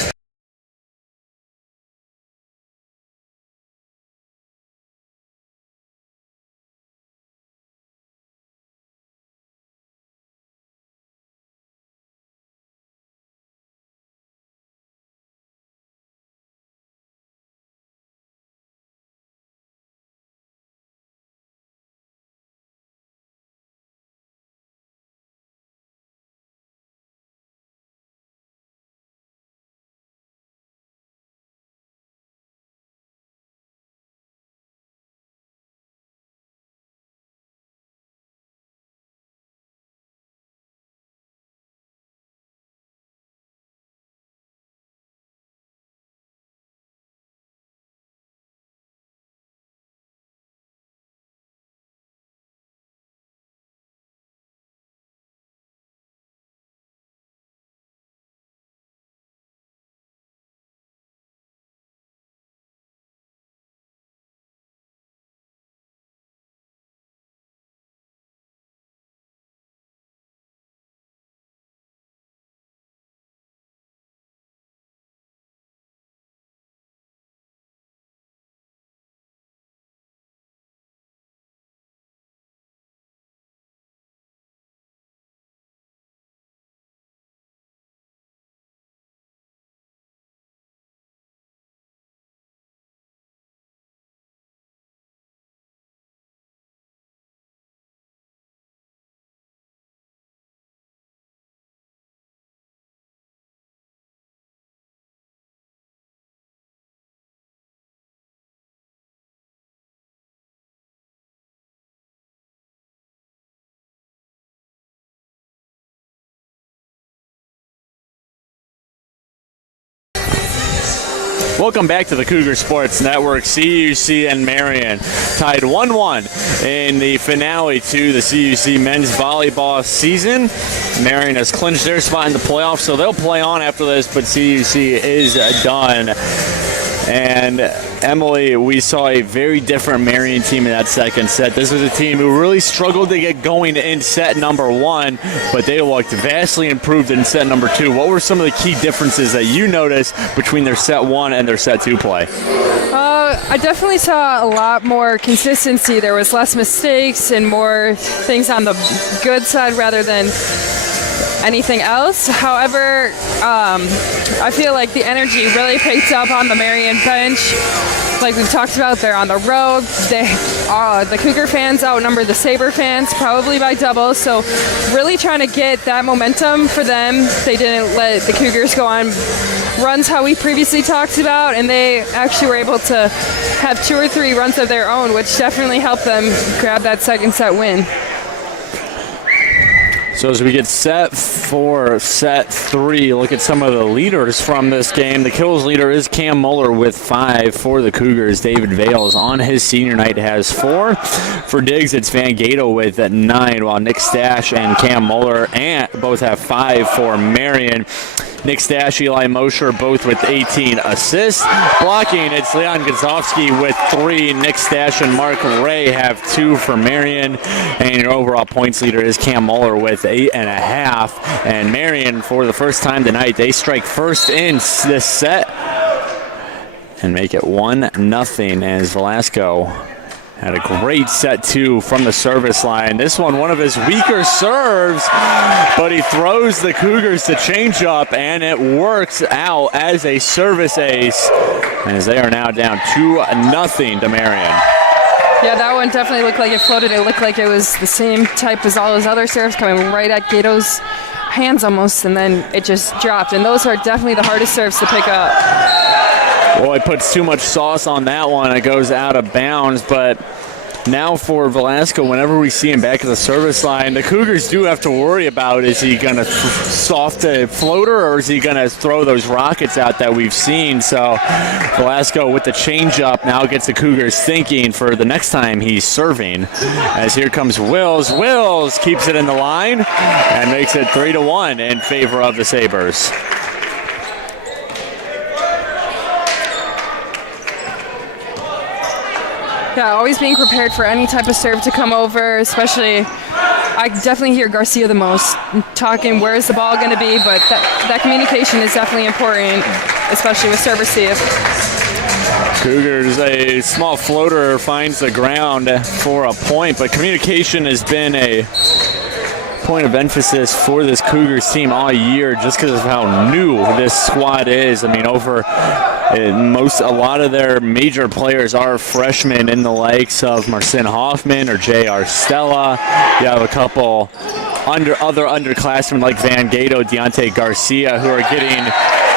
Welcome back to the Cougar Sports Network. CUC and Marian tied 1-1 in the finale to the CUC men's volleyball season. Marian has clinched their spot in the playoffs, so they'll play on after this, but CUC is done. And Emily, we saw a very different Marian team in that second set. This was a team who really struggled to get going in set number 1, but they looked vastly improved in set number 2. What were some of the key differences that you noticed between their set 1 and their set 2 play? I definitely saw a lot more consistency. There was less mistakes and more things on the good side rather than anything else. However, I feel like the energy really picked up on the Marian bench. Like we've talked about, they're on the road. The Cougar fans outnumber the Sabre fans probably by double. So really trying to get that momentum for them. They didn't let the Cougars go on runs how we previously talked about, and they actually were able to have 2 or 3 runs of their own, which definitely helped them grab that second set win. So as we get set 4, set 3, look at some of the leaders from this game. The kills leader is Cam Muller with 5 for the Cougars. David Vales on his senior night has 4. For Diggs, it's Van Gato with 9, while Nick Stash and Cam Muller both have 5 for Marian. Nick Stash, Eli Mosher, both with 18 assists. Blocking, it's Leon Gazowski with 3. Nick Stash and Mark Ray have 2 for Marian. And your overall points leader is Cam Muller with 8.5. And Marian, for the first time tonight, they strike first in this set and make it 1-0 as Velasco had a great set 2 from the service line. This one of his weaker serves, but he throws the Cougars to change up, and it works out as a service ace, as they are now down 2-0 to Marian. Yeah, that one definitely looked like it floated. It looked like it was the same type as all those other serves, coming right at Gato's hands almost, and then it just dropped. And those are definitely the hardest serves to pick up. Well, it puts too much sauce on that one. It goes out of bounds, but now for Velasco, whenever we see him back at the service line, the Cougars do have to worry about, is he going to soft a floater, or is he going to throw those rockets out that we've seen? So Velasco with the changeup now gets the Cougars thinking for the next time he's serving, as here comes Wills. Wills keeps it in the line and makes it 3-1 in favor of the Sabres. Yeah, always being prepared for any type of serve to come over, especially I definitely hear Garcia the most talking where's the ball going to be, but that communication is definitely important, especially with serve receive. Cougars, a small floater finds the ground for a point, but communication has been a point of emphasis for this Cougars team all year just because of how new this squad is. I mean, a lot of their major players are freshmen in the likes of Marcin Hoffman or J.R. Stella. You have a couple other underclassmen like Van Gato, Deontay Garcia, who are getting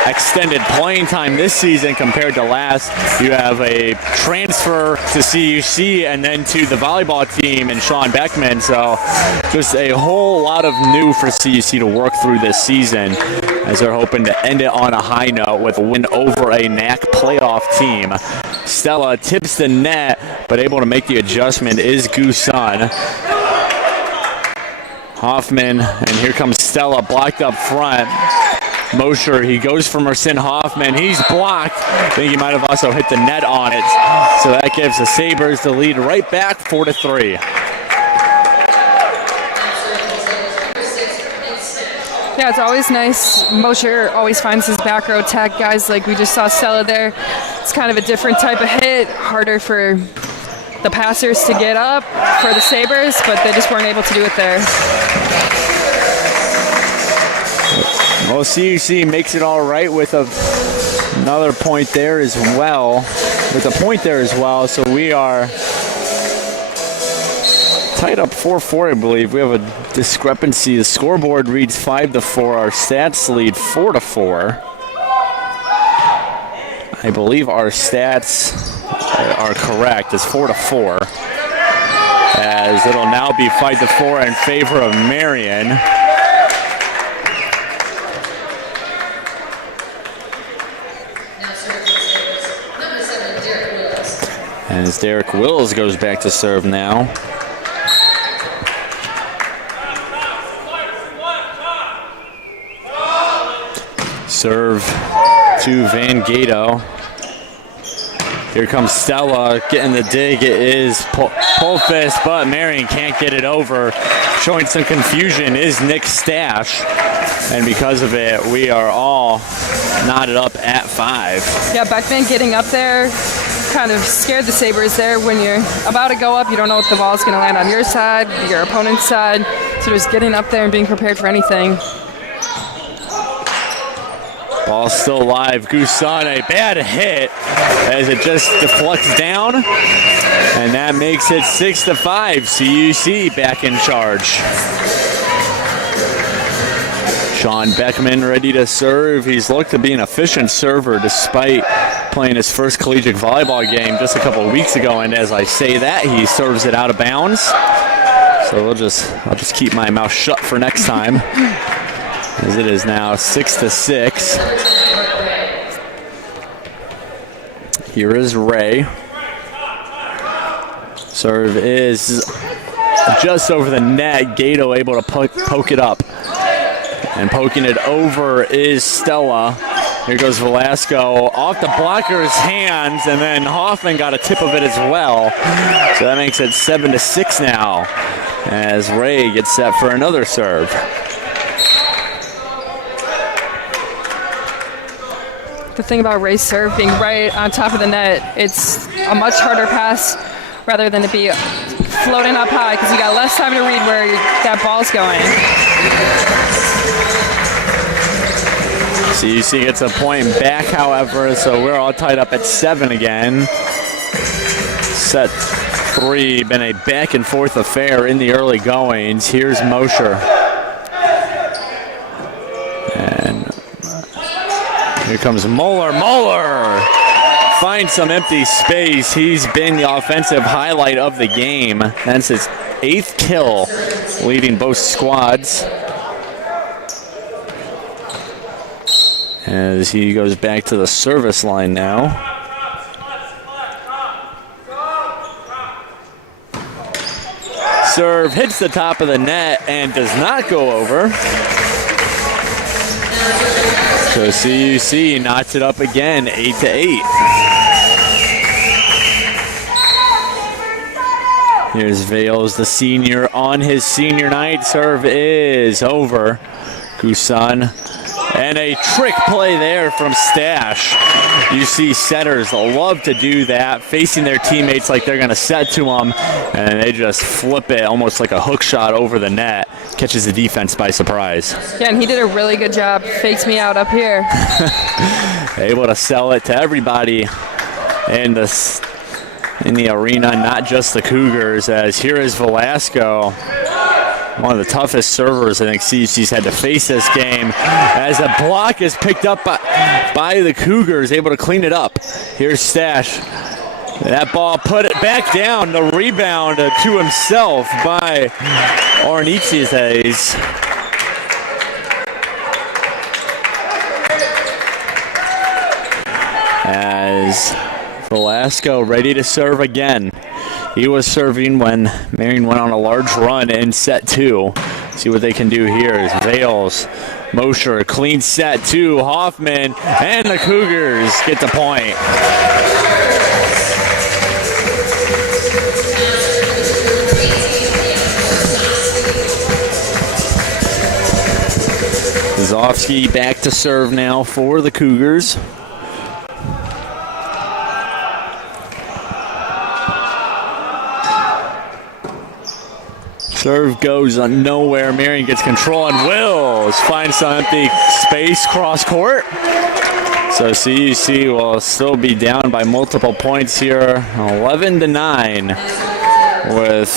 extended playing time this season compared to last. You have a transfer to CUC and then to the volleyball team and Sean Beckman. So just a whole lot of new for CUC to work through this season as they're hoping to end it on a high note with a win over a NAC playoff team. Stella tips the net, but able to make the adjustment is Gusan. Hoffman, and here comes Stella, blocked up front. Mosher, he goes for Marcin Hoffman. He's blocked. I think he might have also hit the net on it. So that gives the Sabres the lead right back, 4-3. Yeah, it's always nice. Mosher always finds his back row tech guys like we just saw Stella there. It's kind of a different type of hit, harder for the passers to get up for the Sabres, but they just weren't able to do it there. Well, CUC makes it all right with another point there as well. With a point there as well, so we are tied up 4-4, I believe. We have a discrepancy. The scoreboard reads 5-4. Our stats lead 4-4. I believe our stats are correct. It's 4-4. As it'll now be 5-4 in favor of Marian. And as Derek Wills goes back to serve now. Serve to Van Gato. Here comes Stella getting the dig. It is Polfist, but Marian can't get it over. Showing some confusion is Nick Stash. And because of it, we are all knotted up at 5. Yeah, Beckman getting up there kind of scared the Sabres there. When you're about to go up, you don't know if the ball's going to land on your side, your opponent's side. So just getting up there and being prepared for anything. Ball still alive. Gusan, a bad hit as it just deflects down. And that makes it 6-5. CUC back in charge. Sean Beckman ready to serve. He's looked to be an efficient server despite playing his first collegiate volleyball game just a couple of weeks ago. And as I say that, he serves it out of bounds. So I'll just keep my mouth shut for next time. As it is now 6-6. Here is Ray. Serve is just over the net. Gato able to poke it up. And poking it over is Stella. Here goes Velasco off the blocker's hands, and then Hoffman got a tip of it as well. So that makes it 7-6 now as Ray gets set for another serve. The thing about Ray's serve being right on top of the net, it's a much harder pass rather than to be floating up high because you got less time to read where that ball's going. CUC gets a point back, however, so we're all tied up at 7 again. Set 3, been a back and forth affair in the early goings. Here's Mosher. And here comes Moeller. Moeller finds some empty space. He's been the offensive highlight of the game. That's his 8th kill, leading both squads. As he goes back to the service line now. Serve hits the top of the net and does not go over. So CUC knocks it up again, 8-8. Here's Vales, the senior, on his senior night. Serve is over. Gusan. And a trick play there from Stash. You see setters love to do that, facing their teammates like they're going to set to them, and they just flip it almost like a hook shot over the net. Catches the defense by surprise. Yeah, and he did a really good job. Fakes me out up here. Able to sell it to everybody in the arena, not just the Cougars, as here is Velasco. One of the toughest servers I think CUC's had to face this game, as a block is picked up by the Cougars, able to clean it up. Here's Stash. That ball put it back down. The rebound to himself by Ornitzes. As Velasco ready to serve again. He was serving when Marian went on a large run in set 2. See what they can do here is Vales, Mosher, clean set 2, Hoffman, and the Cougars get the point. Zofsky back to serve now for the Cougars. Serve goes nowhere. Marian gets control and Wills finds some empty space cross court. So CUC will still be down by multiple points here, 11-9, with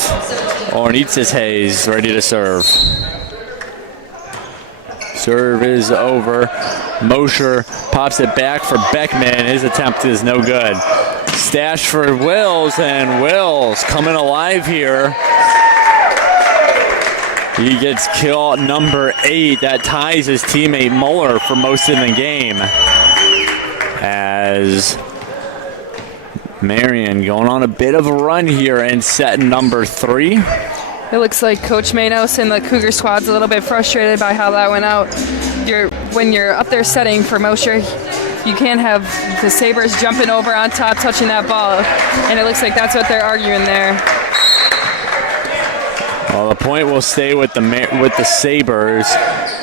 Ornitzes ready to serve. Serve is over. Mosher pops it back for Beckman. His attempt is no good. Stash for Wills, and Wills coming alive here. He gets kill number 8. That ties his teammate Muller for most of the game. As Marian going on a bit of a run here in set number 3. It looks like Coach Manos and the Cougar squad's a little bit frustrated by how that went out. When you're up there setting for Mosher, you can't have the Sabres jumping over on top, touching that ball. And it looks like that's what they're arguing there. Well, the point will stay with the Sabres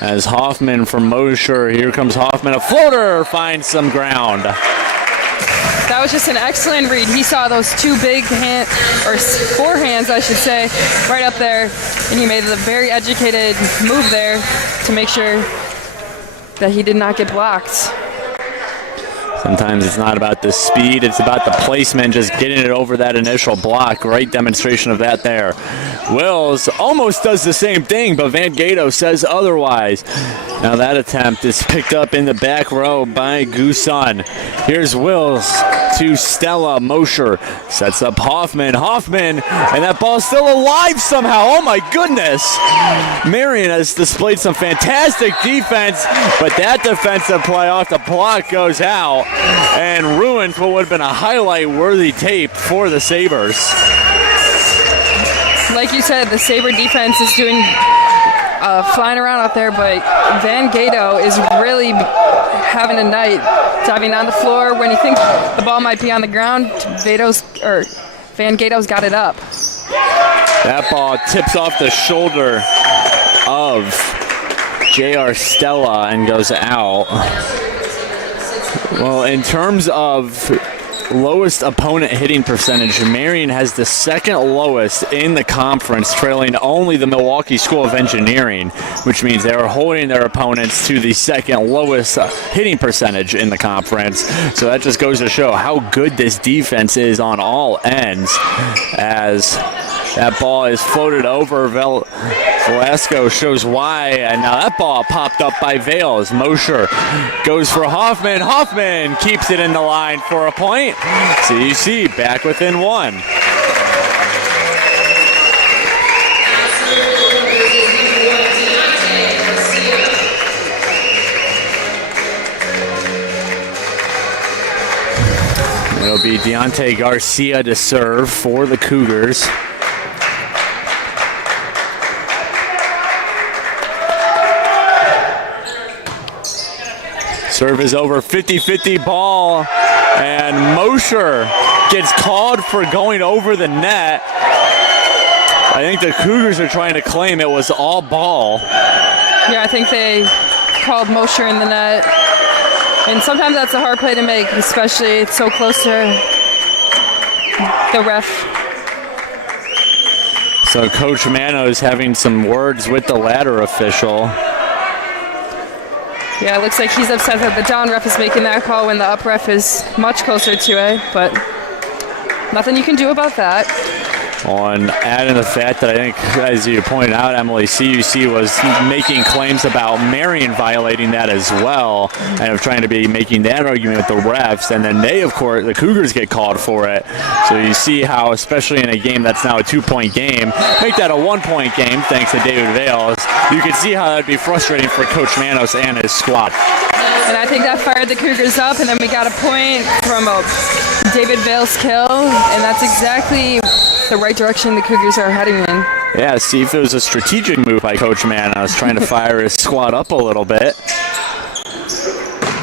as Hoffman from Mosher. Here comes Hoffman. A floater finds some ground. That was just an excellent read. He saw those 2 big hands, or 4 hands, I should say, right up there, and he made a very educated move there to make sure that he did not get blocked. Sometimes it's not about the speed, it's about the placement, just getting it over that initial block. Great demonstration of that there. Wills almost does the same thing, but Van Gato says otherwise. Now that attempt is picked up in the back row by Gusan. Here's Wills to Stella. Mosher sets up Hoffman, and that ball's still alive somehow. Oh my goodness. Marian has displayed some fantastic defense, but that defensive play off the block goes out and ruins what would have been a highlight-worthy tape for the Sabres. Like you said, the Sabre defense is doing flying around out there, but Van Gato is really having a night, diving on the floor. When you think the ball might be on the ground, Van Gato's got it up. That ball tips off the shoulder of J.R. Stella and goes out. Well, in terms of lowest opponent hitting percentage, Marian has the second lowest in the conference, trailing only the Milwaukee School of Engineering, which means they are holding their opponents to the second lowest hitting percentage in the conference. So that just goes to show how good this defense is on all ends, as that ball is floated over. Velasco shows why, and now that ball popped up by Vales. Mosher goes for Hoffman. Hoffman keeps it in the line for a point. CUC back within 1. It'll be Deontay Garcia to serve for the Cougars. Serve is over, 50-50 ball, and Mosher gets called for going over the net. I think the Cougars are trying to claim it was all ball. Yeah, I think they called Mosher in the net. And sometimes that's a hard play to make, especially it's so close to the ref. So Coach Manos having some words with the ladder official. Yeah, it looks like he's upset that the down ref is making that call when the up ref is much closer to it, but nothing you can do about that. On adding the fact that I think, as you pointed out, Emily, CUC was making claims about Marian violating that as well, and of trying to be making that argument with the refs, and then they, of course, the Cougars get called for it. So you see how, especially in a game that's now a 2-point game, make that a 1-point game thanks to David Vales. You can see how that'd be frustrating for Coach Manos and his squad. And I think that fired the Cougars up, and then we got a point from a David Vales kill, and that's exactly the right direction the Cougars are heading in. Yeah, see if it was a strategic move by Coach Manos, trying to fire his squad up a little bit.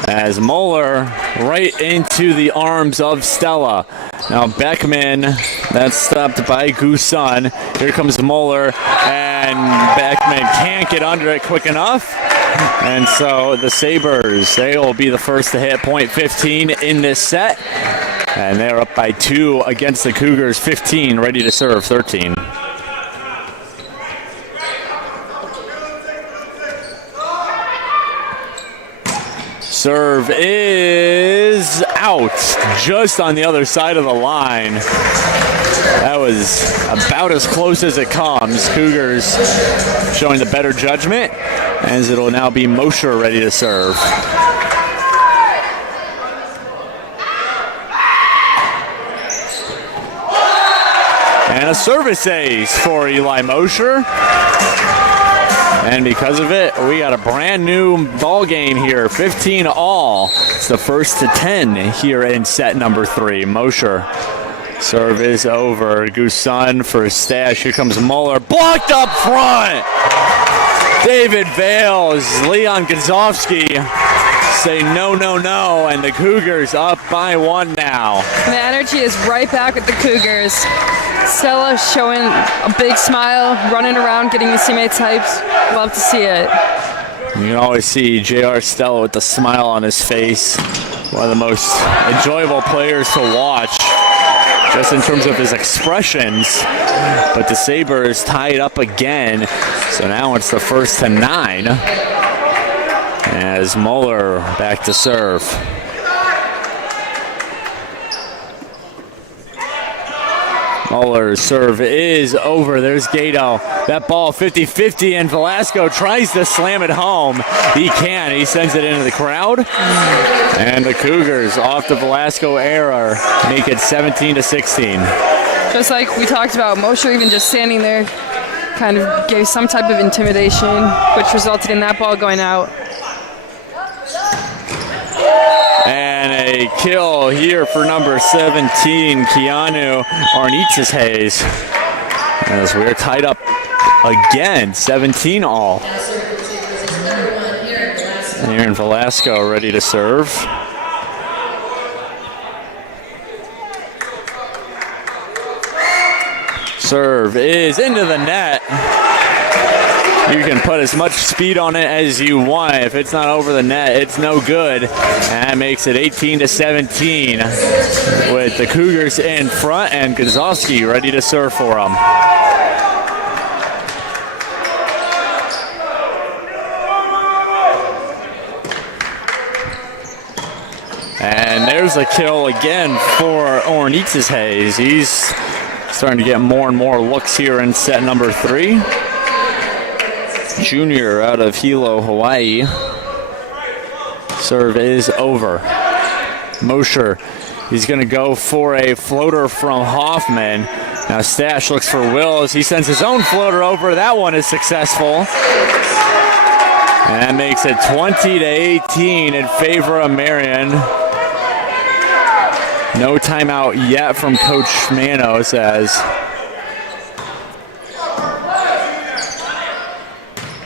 As Moeller right into the arms of Stella. Now Beckman, that's stopped by Gusan. Here comes Moeller, and Beckman can't get under it quick enough. And so the Sabres, they will be the first to hit point 15 in this set. And they're up by 2 against the Cougars, 15, ready to serve 13. Serve is out, just on the other side of the line. That was about as close as it comes. Cougars showing the better judgment, as it'll now be Mosher ready to serve. And a service ace for Eli Mosher. And because of it, we got a brand new ball game here, 15 all. It's the first to 10 here in set number 3. Mosher, serve is over. Gusan for Stash. Here comes Muller, blocked up front. David Vales, Leon Gazovsky say no, no, no, and the Cougars up by 1 now. And the energy is right back with the Cougars. Stella showing a big smile, running around, getting his teammates hyped. Love to see it. You can always see J.R. Stella with the smile on his face. One of the most enjoyable players to watch, just in terms of his expressions. But the Sabres tied up again, so now it's the first to 9. As Muller back to serve. Muller's serve is over. There's Gato. That ball 50-50, and Velasco tries to slam it home. He can. He sends it into the crowd. And the Cougars, off the Velasco error, make it 17-16. Just like we talked about, Mosher even just standing there kind of gave some type of intimidation, which resulted in that ball going out. And a kill here for number 17, Keanu Arnitzes-Hayes. As we're tied up again, 17 all. Aaron Velasco ready to serve. Serve is into the net. You can put as much speed on it as you want. If it's not over the net, it's no good. And that makes it 18-17 with the Cougars in front and Gazowski ready to serve for them. And there's a kill again for Arnitzes-Hayes. He's starting to get more and more looks here in set number 3. Junior out of Hilo, Hawaii. Serve is over. Mosher, he's going to go for a floater from Hoffman. Now Stash looks for Wills. He sends his own floater over. That one is successful. And that makes it 20-18 in favor of Marian. No timeout yet from Coach Manos as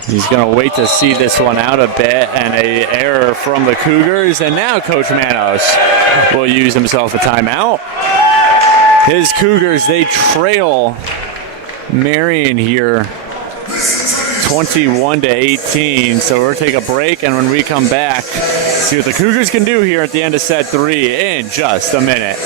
he's going to wait to see this one out a bit, and an error from the Cougars. And now Coach Manos will use himself a timeout. His Cougars, they trail Marian here, 21-18. So we'll take a break, and when we come back, see what the Cougars can do here at the end of set 3 in just a minute.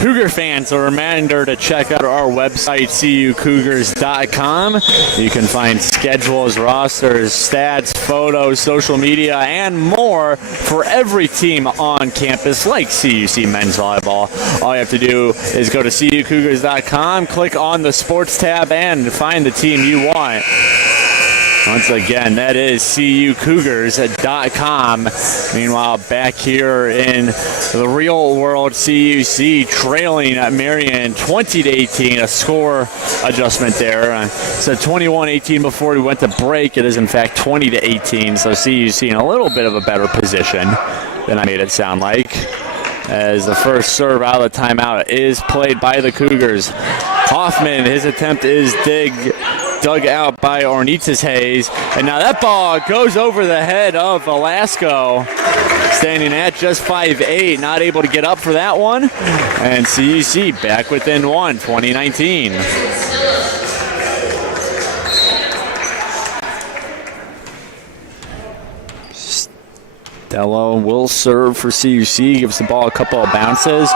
Cougar fans, a reminder to check out our website, cucougars.com. You can find schedules, rosters, stats, photos, social media, and more for every team on campus like CUC Men's Volleyball. All you have to do is go to cucougars.com, click on the sports tab, and find the team you want. Once again, that is cucougars.com. Meanwhile, back here in the real world, CUC trailing at Marian 20-18. A score adjustment there. So 21-18 before we went to break. It is in fact 20-18. So CUC in a little bit of a better position than I made it sound like. As the first serve out of the timeout is played by the Cougars. Hoffman, his attempt is dug out by Ornitzes Hayes. And now that ball goes over the head of Velasco, standing at just 5'8", not able to get up for that one. And CUC back within one, 2019. Dello will serve for CUC, gives the ball a couple of bounces.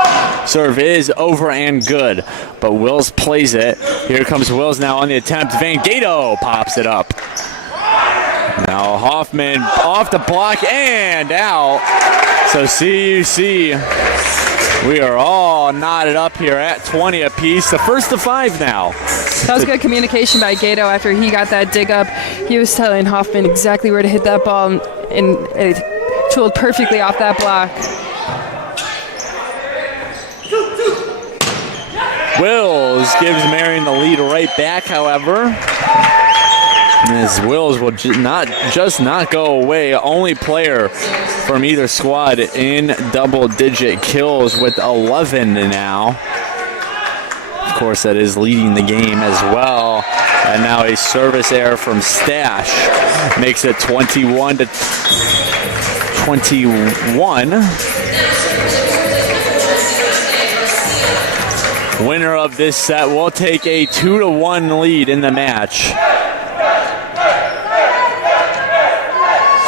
Serve is over and good, but Wills plays it. Here comes Wills now on the attempt. Van Gato pops it up. Now Hoffman off the block and out. So CUC, we are all knotted up here at 20 apiece. The first to 5 now. That was good communication by Gato after he got that dig up. He was telling Hoffman exactly where to hit that ball, and it tooled perfectly off that block. Wills gives Marian the lead right back, however. As Wills will just not go away. Only player from either squad in double-digit kills with 11 now. Of course, that is leading the game as well. And now a service error from Stash makes it 21-21. Winner of this set will take a 2-1 lead in the match.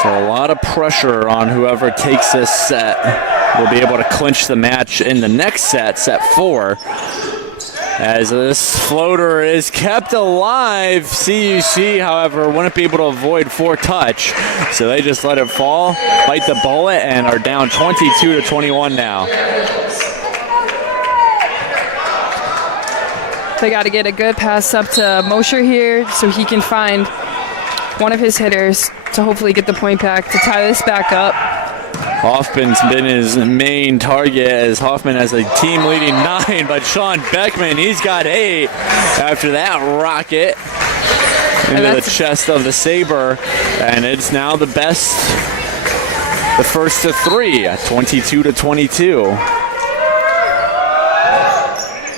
So a lot of pressure on whoever takes this set. Will be able to clinch the match in the next set, set 4. As this floater is kept alive, CUC, however, wouldn't be able to avoid 4-touch. So they just let it fall, bite the bullet, and are down 22-21 now. They got to get a good pass up to Mosher here so he can find one of his hitters to hopefully get the point back to tie this back up. Hoffman's been his main target, as Hoffman has a team-leading 9, but Sean Beckman, he's got 8 after that rocket into the chest of the Sabre, and it's now the best, the first to 3, 22-22.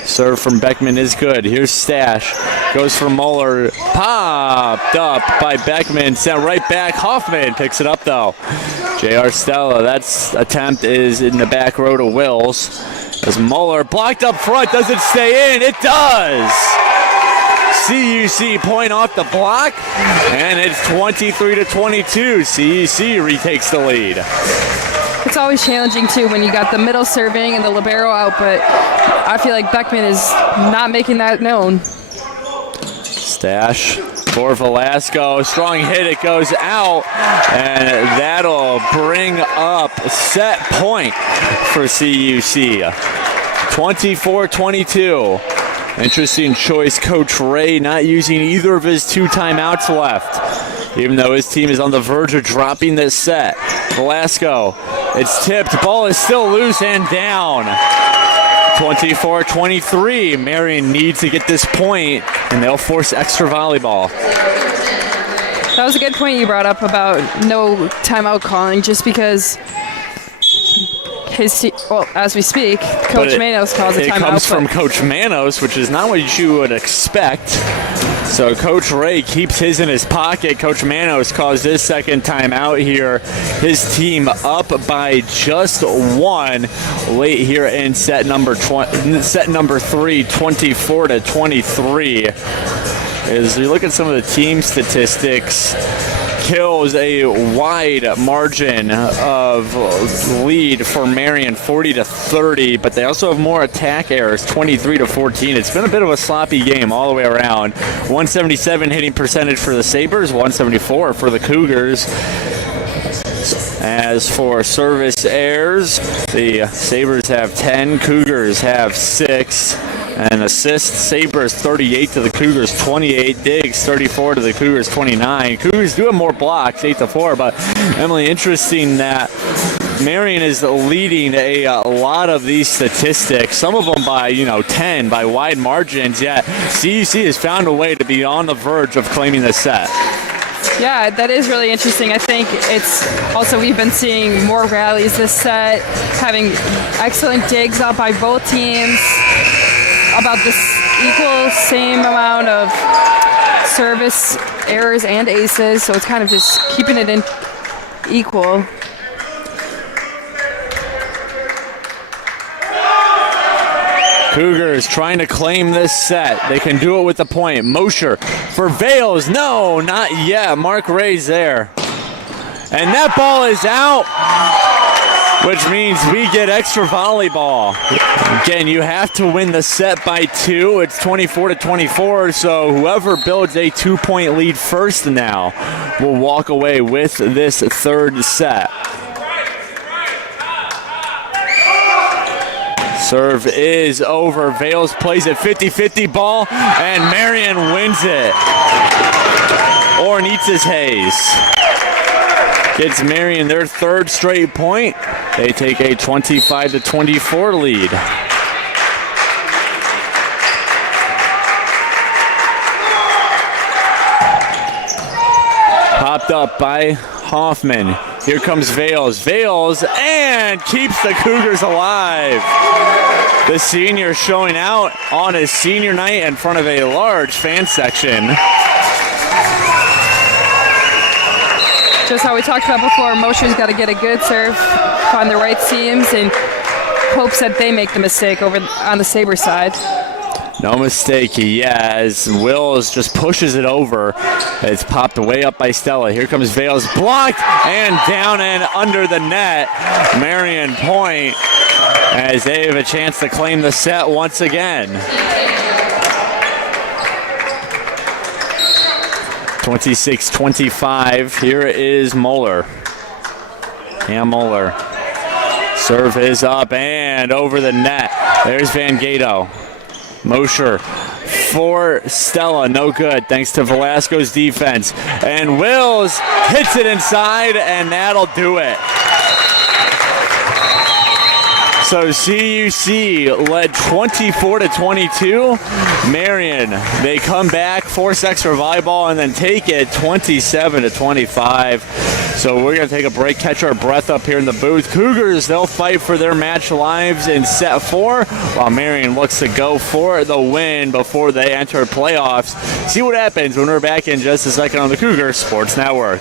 Serve from Beckman is good. Here's Stash. Goes for Muller. Popped up by Beckman. Sent right back. Hoffman picks it up, though. J.R. Stella, that attempt is in the back row to Wills. As Muller blocked up front. Does it stay in? It does! CUC point off the block, and it's 23-22. CUC retakes the lead. It's always challenging, too, when you got the middle serving and the libero out, but I feel like Beckman is not making that known. Stash for Velasco. Strong hit. It goes out, and that'll bring up set point for CUC. 24-22. Interesting choice, Coach Ray not using either of his 2 timeouts left, even though his team is on the verge of dropping this set. Velasco, it's tipped, ball is still loose and down. 24-23, Marian needs to get this point, and they'll force extra volleyball. That was a good point you brought up about no timeout calling, just because as we speak, Coach Manos calls a timeout. It comes from Coach Manos, which is not what you would expect. So Coach Ray keeps his in his pocket. Coach Manos calls his second timeout here. His team up by just 1 late here in set number 3, 24-23. As we look at some of the team statistics, kills a wide margin of lead for Marian, 40-30, but they also have more attack errors, 23-14. It's been a bit of a sloppy game all the way around. 177 hitting percentage for the Sabres, 174 for the Cougars. As for service errors, the Sabres have 10, Cougars have 6. And assists, Sabres 38 to the Cougars 28, digs 34 to the Cougars 29. Cougars do have more blocks, 8-4, but Emily, interesting that Marian is leading a lot of these statistics, some of them by 10, by wide margins, yet CUC has found a way to be on the verge of claiming the set. Yeah, that is really interesting. I think it's also, we've been seeing more rallies this set, having excellent digs out by both teams. About this same amount of service errors and aces, so it's kind of just keeping it in equal. Cougars trying to claim this set. They can do it with the point. Mosher for Vales. No, not yet. Mark Ray's there. And that ball is out, which means we get extra volleyball. Again, you have to win the set by 2. It's 24-24, so whoever builds a 2-point lead first now will walk away with this third set. Serve is over. Vales plays it 50-50 ball, and Marian wins it. Ornitzes Hayes gets Marian their 3rd straight point. They take a 25-24 lead. Popped up by Hoffman. Here comes Vales. Vales and keeps the Cougars alive. The senior showing out on his senior night in front of a large fan section. Just how we talked about before, Mosher's got to get a good serve, find the right seams, and hopes that they make the mistake over on the Sabre side. No mistake, as Wills just pushes it over. It's popped way up by Stella. Here comes Vales, blocked, and down and under the net. Marian point as they have a chance to claim the set once again. 26-25. Here is Moeller. Cam Moeller. Serve is up and over the net. There's Van Gato. Mosher for Stella, no good thanks to Velasco's defense. And Wills hits it inside, and that'll do it. So CUC led 24-22. Marian, they come back, force extra volleyball, and then take it 27-25. So we're going to take a break, catch our breath up here in the booth. Cougars, they'll fight for their match lives in set 4, while Marian looks to go for the win before they enter playoffs. See what happens when we're back in just a second on the Cougar Sports Network.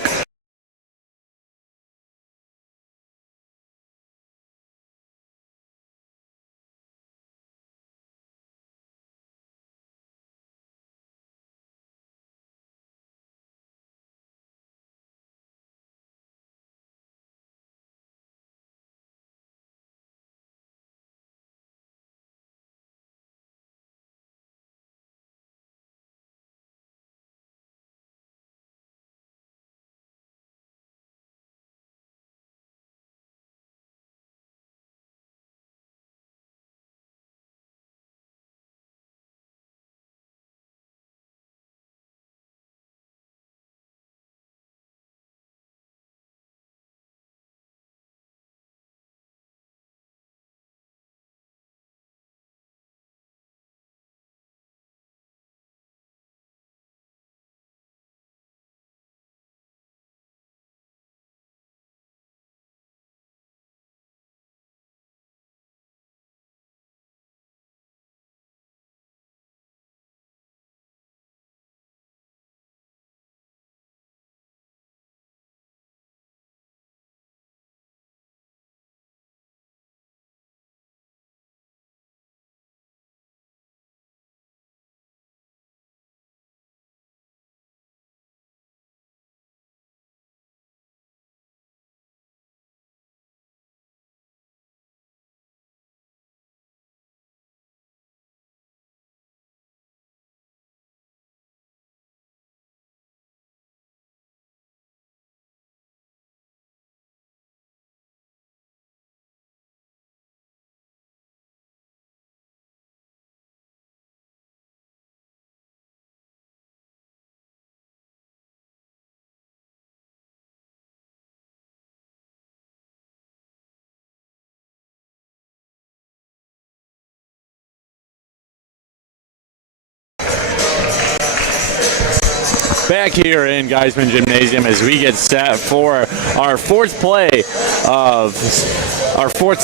back here in Geisman Gymnasium as we get set for our fourth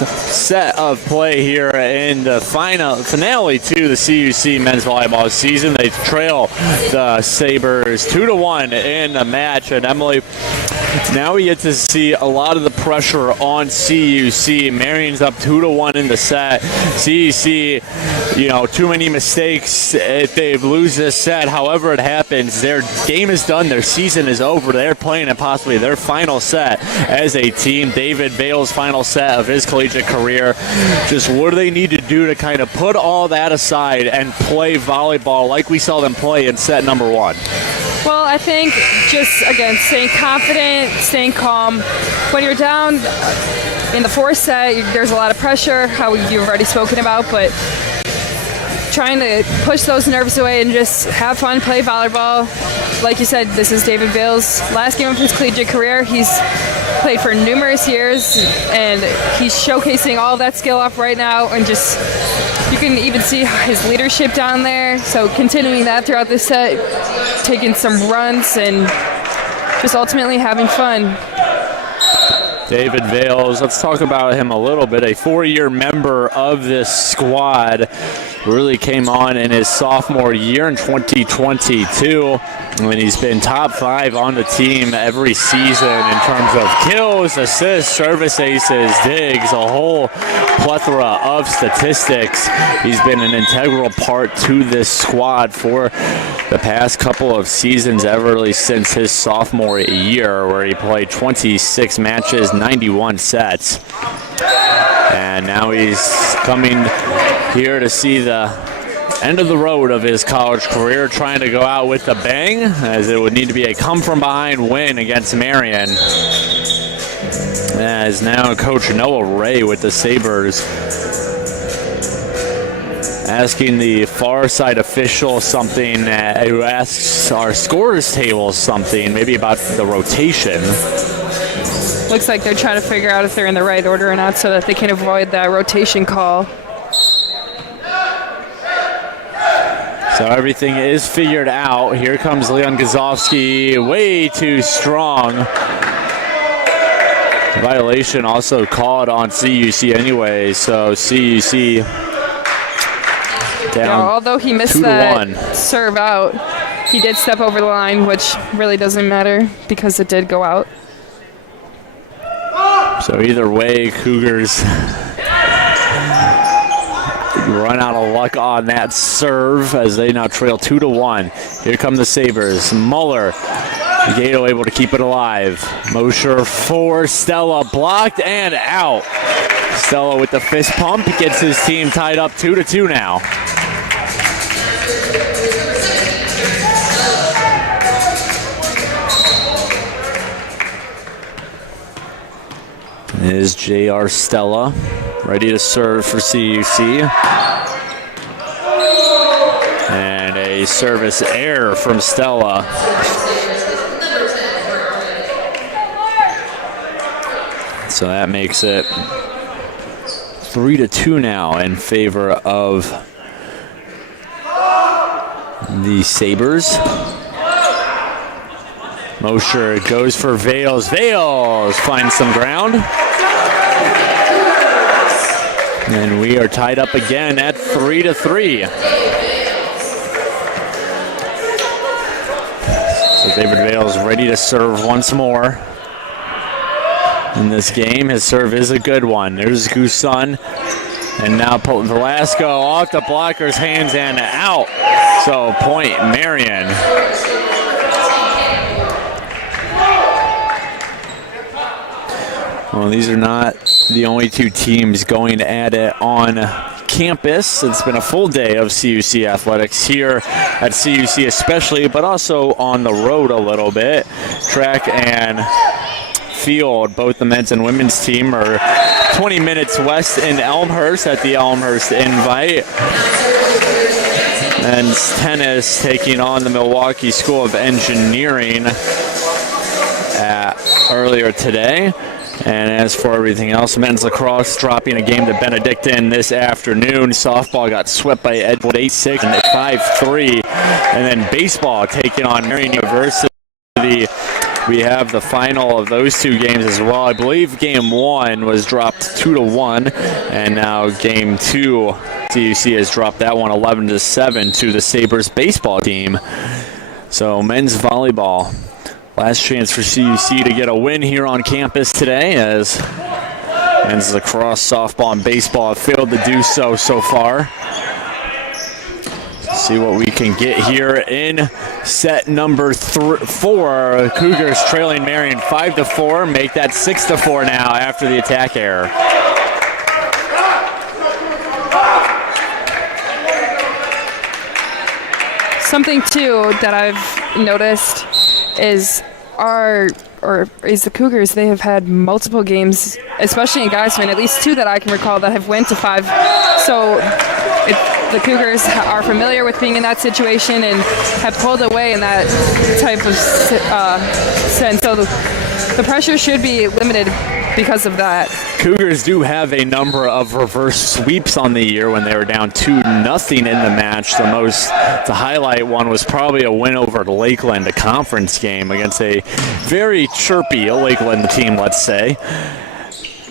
set of play here in the finale to the CUC men's volleyball season. They trail the Sabres 2-1 in the match, and Emily, now we get to see a lot of the pressure on CUC. Marian's up 2-1 in the set. CUC, too many mistakes if they lose this set. However it happens, their game is done. Their season is over. They're playing in possibly their final set as a team. David Vale's final set of his collegiate career. Just what do they need to do to kind of put all that aside and play volleyball like we saw them play in set number one? Well, I think just, again, staying confident, staying calm. When you're down in the fourth set, there's a lot of pressure, how you've already spoken about, but trying to push those nerves away and just have fun, play volleyball. Like you said, this is David Vale's last game of his collegiate career. He's played for numerous years, and he's showcasing all of that skill off right now, and just you can even see his leadership down there. So continuing that throughout this set, taking some runs, and just ultimately having fun. David Vales, let's talk about him a little bit. A four-year member of this squad, really came on in his sophomore year in 2022. And he's been top 5 on the team every season in terms of kills, assists, service aces, digs, a whole plethora of statistics. He's been an integral part to this squad for the past couple of seasons, ever since his sophomore year, where he played 26 matches, 91 sets. And now he's coming here to see the end of the road of his college career, trying to go out with a bang, as it would need to be a come-from-behind win against Marian. As now Coach Noah Ray with the Sabres asking the far side official something, who asks our scores table something, maybe about the rotation. Looks like they're trying to figure out if they're in the right order or not so that they can avoid that rotation call. So everything is figured out. Here comes Leon Gazowski, way too strong. Violation also called on CUC anyway, so CUC down. Although he missed that serve out, he did step over the line, which really doesn't matter because it did go out. So either way, Cougars run out of luck on that serve as they now trail 2-1. Here come the Sabres. Muller, Gato able to keep it alive. Mosher for Stella, blocked and out. Stella with the fist pump gets his team tied up 2-2 now. Is J.R. Stella ready to serve for CUC. And a service error from Stella. So that makes it 3-2 now in favor of the Sabres. Mosher goes for Vales. Vales finds some ground. And we are tied up again at 3-3. So David Vales ready to serve once more in this game. His serve is a good one. There's Gusan. And now Velasco off the blocker's hands and out. So point Marian. Well, these are not the only two teams going at it on campus. It's been a full day of CUC athletics here at CUC especially, but also on the road a little bit. Track and field, both the men's and women's team are 20 minutes west in Elmhurst at the Elmhurst Invite. And tennis taking on the Milwaukee School of Engineering earlier today. And as for everything else, men's lacrosse dropping a game to Benedictine this afternoon. Softball got swept by Edgewood 8-6 and 5-3. And then baseball taking on Marian University. We have the final of those two games as well. I believe game 1 was dropped 2-1, and now game 2, CUC has dropped that one 11-7 to the Sabres baseball team. So men's volleyball, last chance for CUC to get a win here on campus today, as men's lacrosse, softball, and baseball have failed to do so far. See what we can get here in set number 4. Cougars trailing Marian 5-4, make that 6-4 now after the attack error. Something too that I've noticed is the Cougars. They have had multiple games, especially in Geisman, at least 2 that I can recall, that have went to 5. So the Cougars are familiar with being in that situation and have pulled away in that type of sense. So the pressure should be limited because of that. Cougars do have a number of reverse sweeps on the year when they were down 2-0 in the match. The most to highlight one was probably a win over Lakeland, a conference game against a very chirpy Lakeland team, let's say.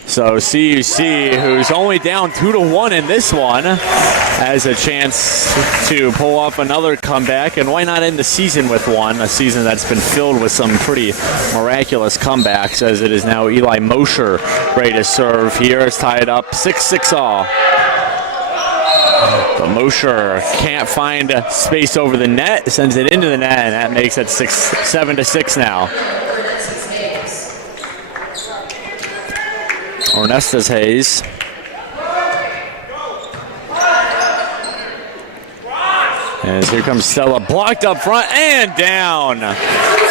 So CUC, who's only down 2-1 in this one, has a chance to pull off another comeback, and why not end the season with one? A season that's been filled with some pretty miraculous comebacks, as it is now Eli Mosher ready to serve here. It's tied up 6-6 all. But Mosher can't find space over the net, sends it into the net, and that makes it 7-6 now. Ornestas Hayes. As here comes Stella, blocked up front and down.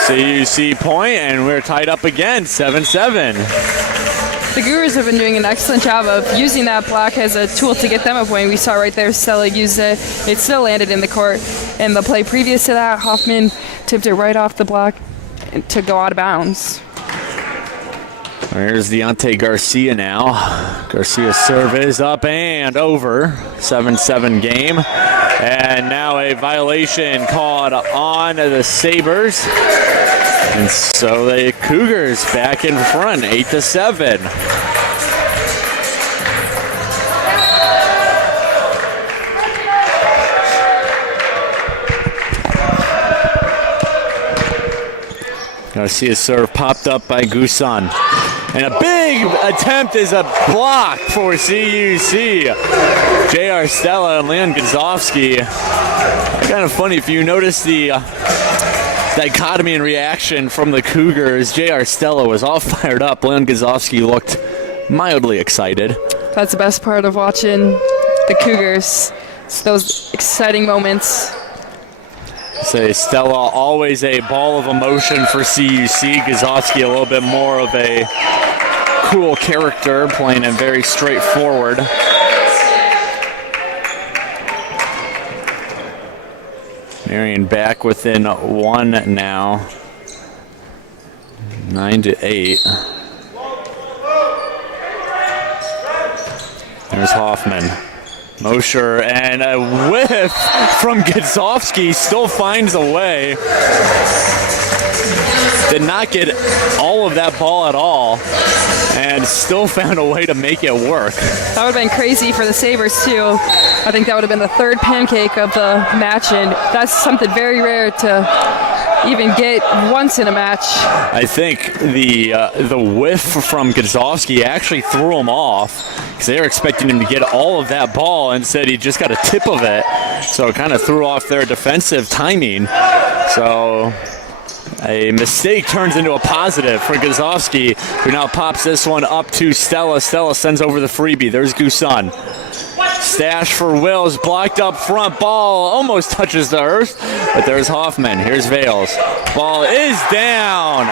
CUC point, and we're tied up again, 7-7. The Cougars have been doing an excellent job of using that block as a tool to get them a point. We saw right there Stella use it. It still landed in the court. And the play previous to that, Hoffman tipped it right off the block to go out of bounds. There's Deontay Garcia now. Garcia's serve is up and over. 7-7 game. And now a violation called on the Sabres. And so the Cougars back in front, 8-7. Garcia's serve popped up by Gusan. And a big attempt is a block for CUC. J.R. Stella and Leon Gazovsky. Kind of funny if you notice the dichotomy in reaction from the Cougars. J.R. Stella was all fired up. Leon Gazovsky looked mildly excited. That's the best part of watching the Cougars. It's those exciting moments. Say Stella, always a ball of emotion for CUC. Gazovsky a little bit more of a cool character, playing it very straightforward. Marian back within 1 now. 9-8. There's Hoffman. Mosher, and a whiff from Gazovsky, still finds a way. Did not get all of that ball at all, and still found a way to make it work. That would have been crazy for the Sabres too. I think that would have been the 3rd pancake of the match, and that's something very rare to even get once in a match. I think the whiff from Gazovsky actually threw him off, because they were expecting him to get all of that ball, and said he just got a tip of it, so it kind of threw off their defensive timing. So a mistake turns into a positive for Gazovsky, who now pops this one up to Stella. Stella sends over the freebie. There's Gusan. Stash for Wills, blocked up front. Ball almost touches the earth, but there's Hoffman. Here's Vales. Ball is down.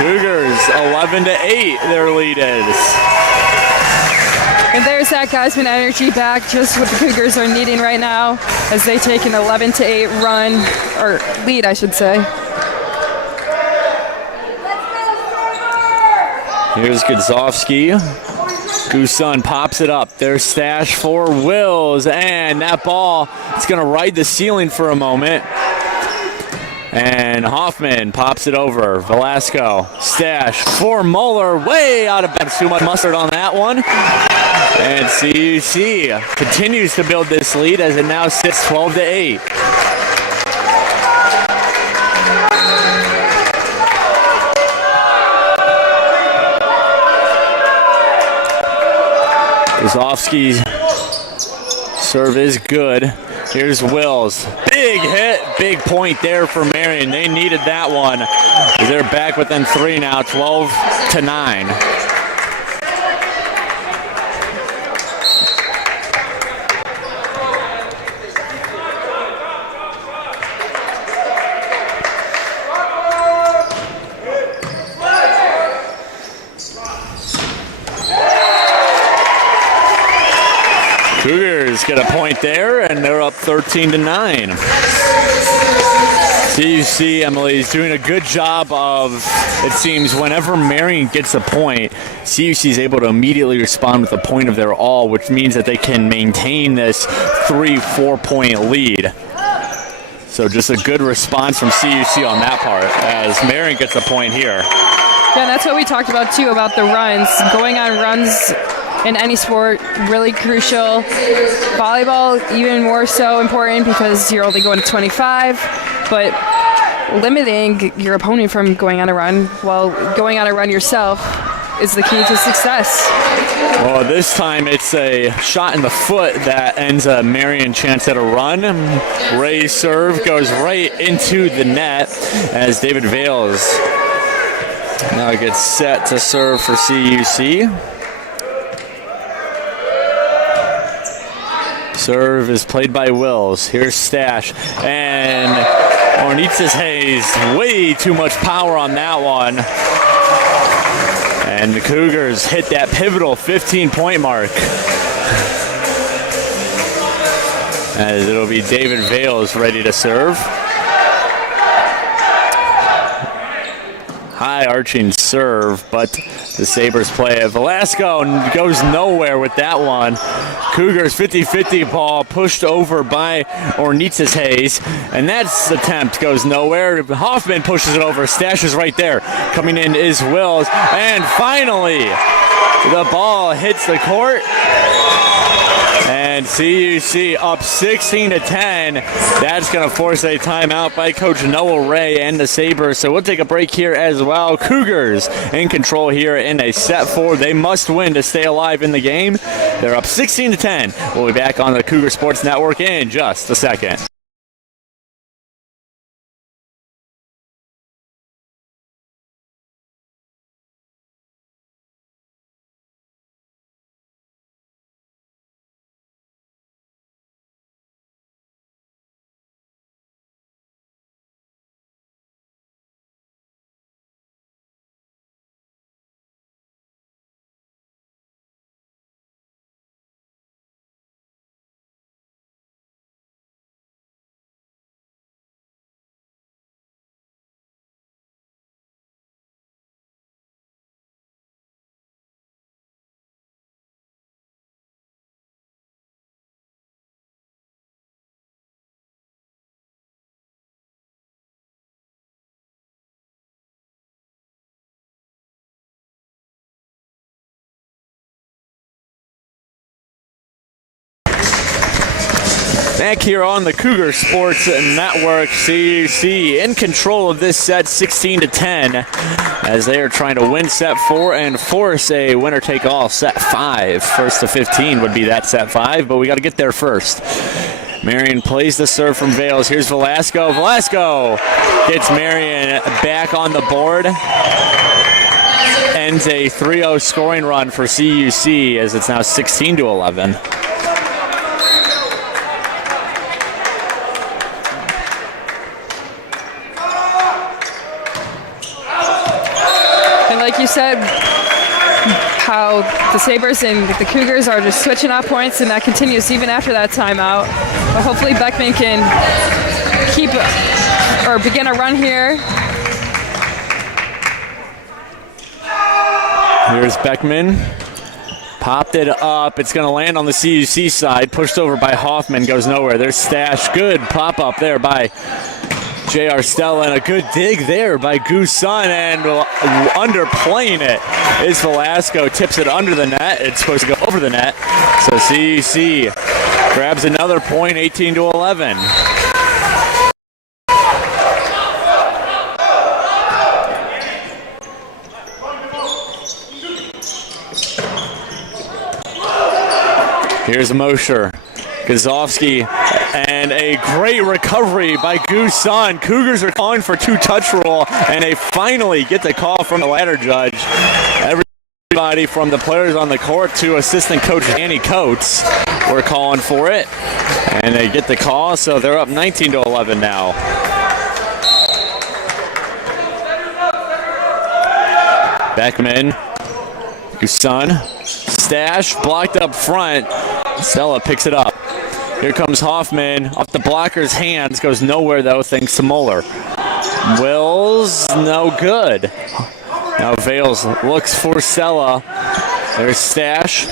Cougars 11-8, their lead is. And there's that Geisman energy back, just what the Cougars are needing right now, as they take an 11-8 run, or lead, I should say. Here's Godzowski. Gooson pops it up. There's Stash for Wills, and that ball is going to ride the ceiling for a moment. And Hoffman pops it over. Velasco, Stash for Muller, way out of bounds. Too much mustard on that one. And CUC continues to build this lead as it now sits 12-8. Godzowski's serve is good. Here's Wills. Big hit, big point there for Marian. They needed that one. They're back within 3 now, 12-9. Cougars get a point there, and they're up 13-9. CUC, Emily, is doing a good job of, it seems, whenever Marian gets a point, CUC is able to immediately respond with a point of their all, which means that they can maintain this 3-4 point lead. So just a good response from CUC on that part, as Marian gets a point here. Yeah, that's what we talked about, too, about the runs. Going on runs in any sport, really crucial. Volleyball, even more so important because you're only going to 25, but limiting your opponent from going on a run while going on a run yourself is the key to success. Well, this time it's a shot in the foot that ends a Marian chance at a run. Ray's serve goes right into the net as David Vales now gets set to serve for CUC. Serve is played by Wills. Here's Stash. And Ornitzes Hayes, way too much power on that one. And the Cougars hit that pivotal 15-point mark. As it'll be David Vales ready to serve. High arching serve, but the Sabres play it. Velasco goes nowhere with that one. Cougars 50-50 ball pushed over by Ornitzes Hayes, and that attempt goes nowhere. Hoffman pushes it over. Stash is right there. Coming in is Wills, and finally the ball hits the court. And CUC up 16-10. That's going to force a timeout by Coach Noah Ray and the Sabres. So we'll take a break here as well. Cougars in control here in a set 4. They must win to stay alive in the game. They're up 16-10. We'll be back on the Cougar Sports Network in just a second. Back here on the Cougar Sports Network, CUC in control of this set 16-10 as they are trying to win set 4 and force a winner-take-all set 5. First to 15 would be that set 5, but we got to get there first. Marian plays the serve from Vales. Here's Velasco. Velasco gets Marian back on the board. Ends a 3-0 scoring run for CUC as it's now 16-11. Like you said, how the Sabres and the Cougars are just switching off points, and that continues even after that timeout. But hopefully Beckman can keep or begin a run here. Here's Beckman. Popped it up. It's going to land on the CUC side. Pushed over by Hoffman. Goes nowhere. There's Stash. Good pop up there by J.R. Stella. And a good dig there by Gooson. And underplaying it is Velasco. Tips it under the net. It's supposed to go over the net. So CUC grabs another point, 18-11. Here's Mosher, Gazovsky, and a great recovery by Gooson. Cougars are calling for two-touch rule, and they finally get the call from the ladder judge. Everybody from the players on the court to assistant coach Danny Coates were calling for it, and they get the call, so they're up 19-11 now. Beckman, Gooson, Stash, blocked up front. Stella picks it up. Here comes Hoffman. Off the blocker's hands. Goes nowhere, though, thanks to Mueller. Wills, no good. Now Vales looks for Stella. There's Stash.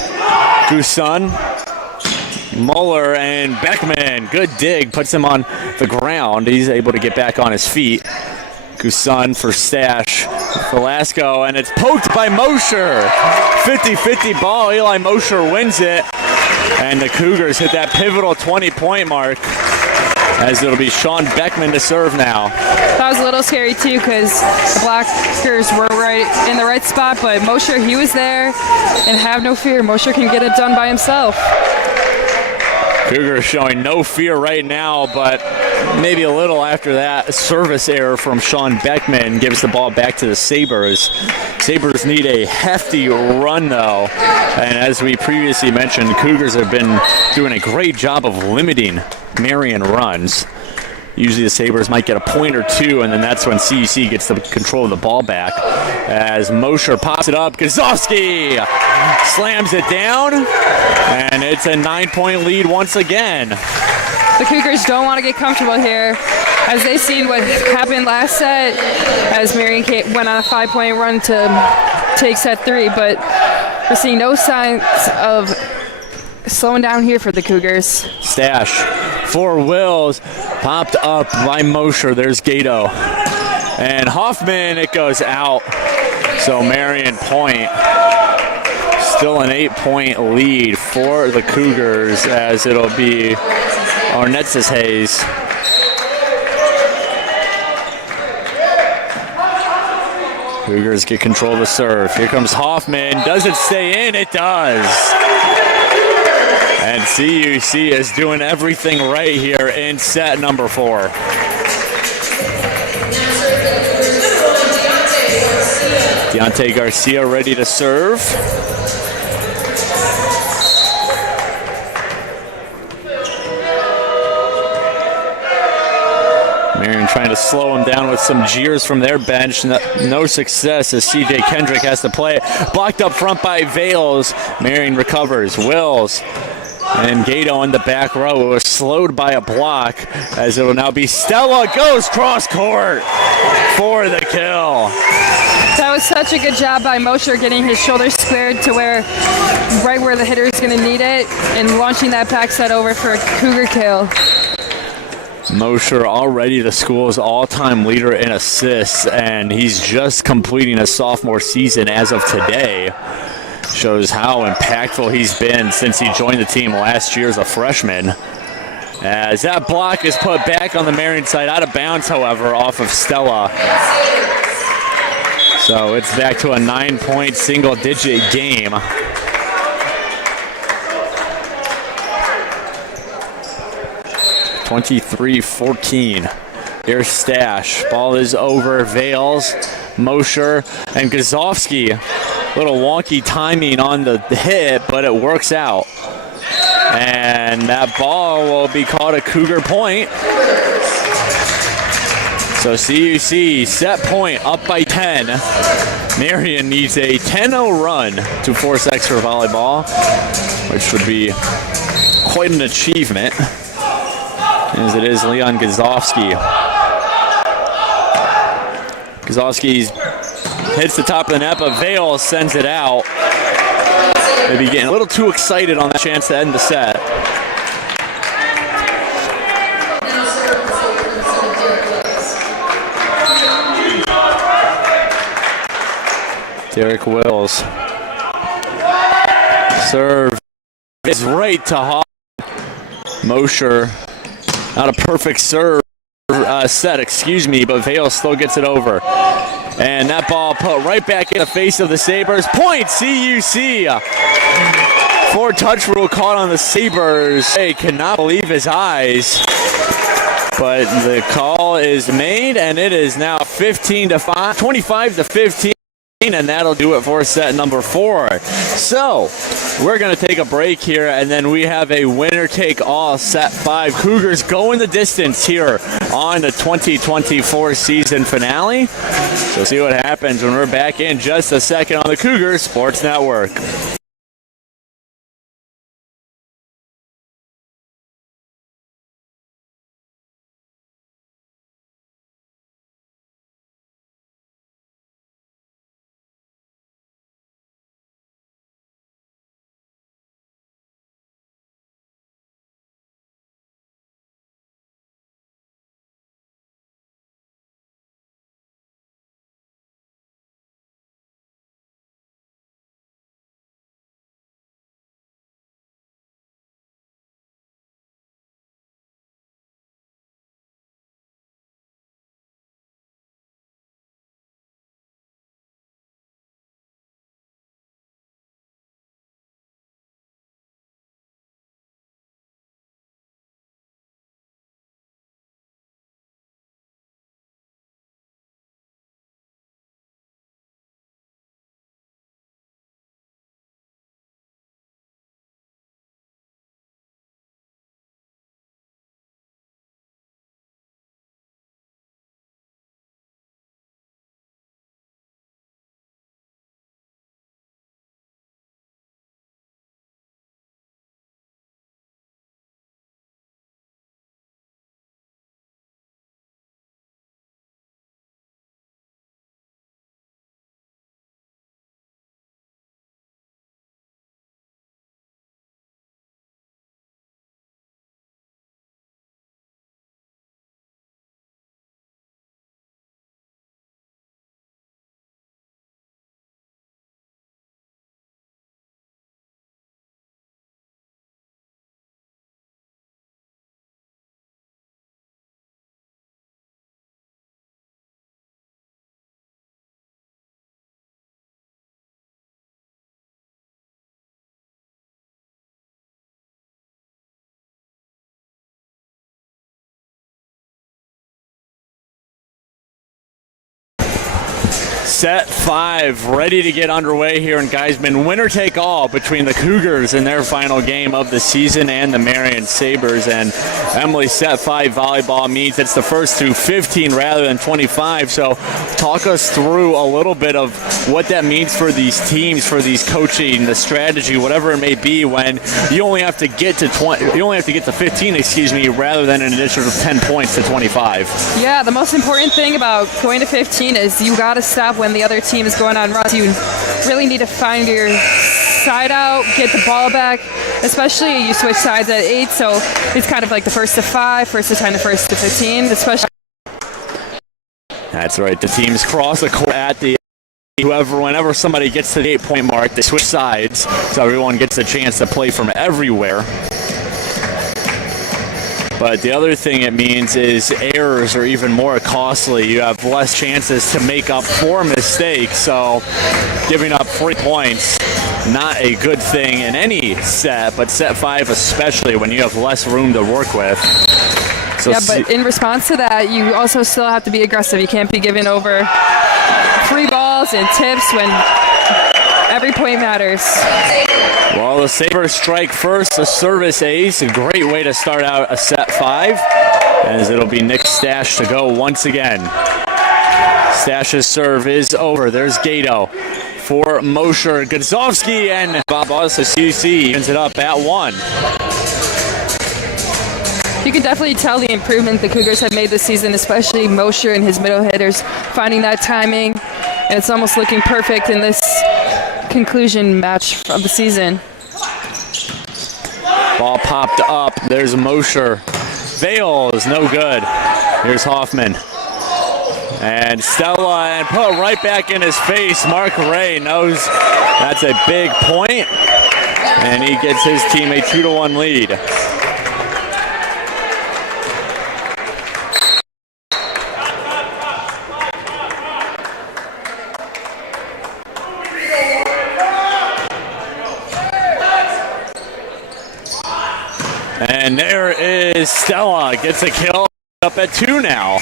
Gooson. Mueller and Beckman. Good dig. Puts him on the ground. He's able to get back on his feet. Gooson for Stash. Velasco, and it's poked by Mosher. 50-50 ball. Eli Mosher wins it. And the Cougars hit that pivotal 20-point mark, as it'll be Sean Beckman to serve now. That was a little scary too, because the blockers were right in the right spot, but Mosher, he was there, and have no fear, Mosher can get it done by himself. Cougars showing no fear right now, but maybe a little after that service error from Sean Beckman gives the ball back to the Sabres. Sabres need a hefty run, though. And as we previously mentioned, the Cougars have been doing a great job of limiting Marian runs. Usually the Sabres might get a point or two, and then that's when CUC gets the control of the ball back. As Mosher pops it up, Gazovsky slams it down, and it's a 9-point lead once again. The Cougars don't want to get comfortable here, as they've seen what happened last set, as Marian went on a 5-point run to take set 3, but we're seeing no signs of slowing down here for the Cougars. Stash for Wills, popped up by Mosher. There's Gato. And Hoffman, it goes out. So Marian point. Still an 8-point lead for the Cougars, as it'll be Arnetzis Hayes. Cougars get control of the serve. Here comes Hoffman. Does it stay in? It does. And CUC is doing everything right here in set number 4. Deontay Garcia ready to serve. Marian trying to slow him down with some jeers from their bench. No success as CJ Kendrick has to play it. Blocked up front by Vales. Marian recovers. Wills and Gato in the back row. It was slowed by a block, as it will now be Stella goes cross court for the kill. That was such a good job by Mosher, getting his shoulders squared to right where the hitter is going to need it, and launching that back set over for a Cougar kill. Mosher already the school's all-time leader in assists, and he's just completing a sophomore season as of today. Shows how impactful he's been since he joined the team last year as a freshman. As that block is put back on the Marian side, out of bounds, however, off of Stella. So it's back to a 9-point single-digit game. (23-14). Here's Stash. Ball is over. Vales, Mosher, and Gazovsky. Little wonky timing on the hit, but it works out. And that ball will be called a Cougar point. So CUC set point up by 10. Marian needs a 10-0 run to force extra volleyball, which would be quite an achievement, as it is Leon Gazovsky. Gazovsky's hits the top of the net, but Vale sends it out. Maybe getting a little too excited on that chance to end the set. Derek Wills. Serve is right to Hall. Mosher, not a perfect serve set, but Vale still gets it over. And that ball put right back in the face of the Sabres. Point CUC. 4-touch rule caught on the Sabres. He cannot believe his eyes. But the call is made, and it is now 15-5, 25-15. And that'll do it for set number 4. So we're going to take a break here, and then we have a winner-take-all set 5. Cougars going the distance here on the 2024 season finale. So see what happens when we're back in just a second on the Cougars Sports Network. Set 5 ready to get underway here in Geisman. Winner take all between the Cougars in their final game of the season and the Marian Sabres. And Emily, set 5 volleyball means it's the first to 15 rather than 25. So talk us through a little bit of what that means for these teams, for these coaching, the strategy, whatever it may be, when you only have to get to 15, rather than an additional 10 points to 25. Yeah, the most important thing about going to 15 is you got to stop when the other team is going on runs. You really need to find your side out, get the ball back, especially you switch sides at 8, so it's kind of like the first to 5, first to 10, the first to 15, especially. That's right, the teams cross the court at the whenever somebody gets to the 8-point mark, they switch sides, so everyone gets a chance to play from everywhere. But the other thing it means is errors are even more costly. You have less chances to make up for mistakes, so giving up 3 points, not a good thing in any set, but set 5 especially when you have less room to work with. So yeah, but in response to that, you also still have to be aggressive. You can't be giving over free balls and tips when every point matters. Well, the Sabres strike first, a service ace, a great way to start out a set 5, as it'll be Nick Stash to go once again. Stash's serve is over. There's Gato for Mosher, Guzovsky, and Babas CUC ends it up at 1. You can definitely tell the improvement the Cougars have made this season, especially Mosher and his middle hitters, finding that timing. and it's almost looking perfect in this conclusion match of the season. Ball popped up. There's Mosher. Vales, no good. Here's Hoffman. And Stella, and put right back in his face. Mark Ray knows that's a big point, and he gets his team a 2-1 lead. And there is Stella, gets a kill, up at 2 now.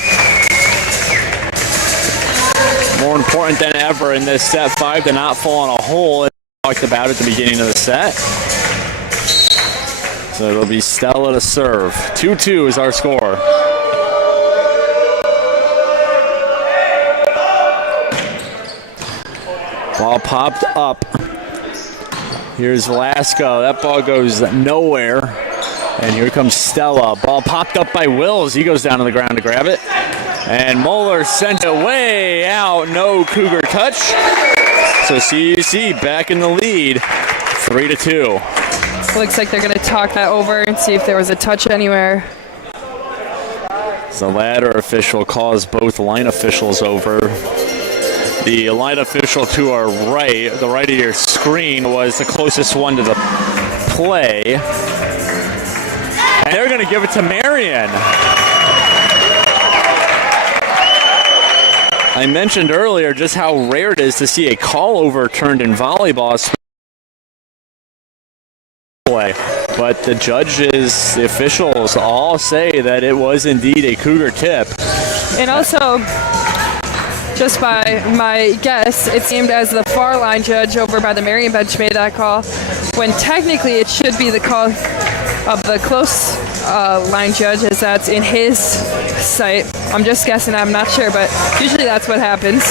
More important than ever in this set 5 to not fall in a hole, as we talked about at the beginning of the set. So it'll be Stella to serve. 2-2 is our score. Ball popped up. Here's Velasco. That ball goes nowhere. And here comes Stella. Ball popped up by Wills. He goes down to the ground to grab it. And Moeller sent it way out. No Cougar touch. So CUC back in the lead. 3-2. Looks like they're going to talk that over and see if there was a touch anywhere. The ladder official calls both line officials over. The line official to our right, the right of your screen, was the closest one to the play. And they're going to give it to Marian. I mentioned earlier just how rare it is to see a call overturned in volleyball play. But the judges, the officials, all say that it was indeed a Cougar tip. And also, just by my guess, it seemed as the far line judge over by the Marian bench made that call, when technically it should be the call of the close line judge, as that's in his sight. I'm just guessing, I'm not sure, but usually that's what happens.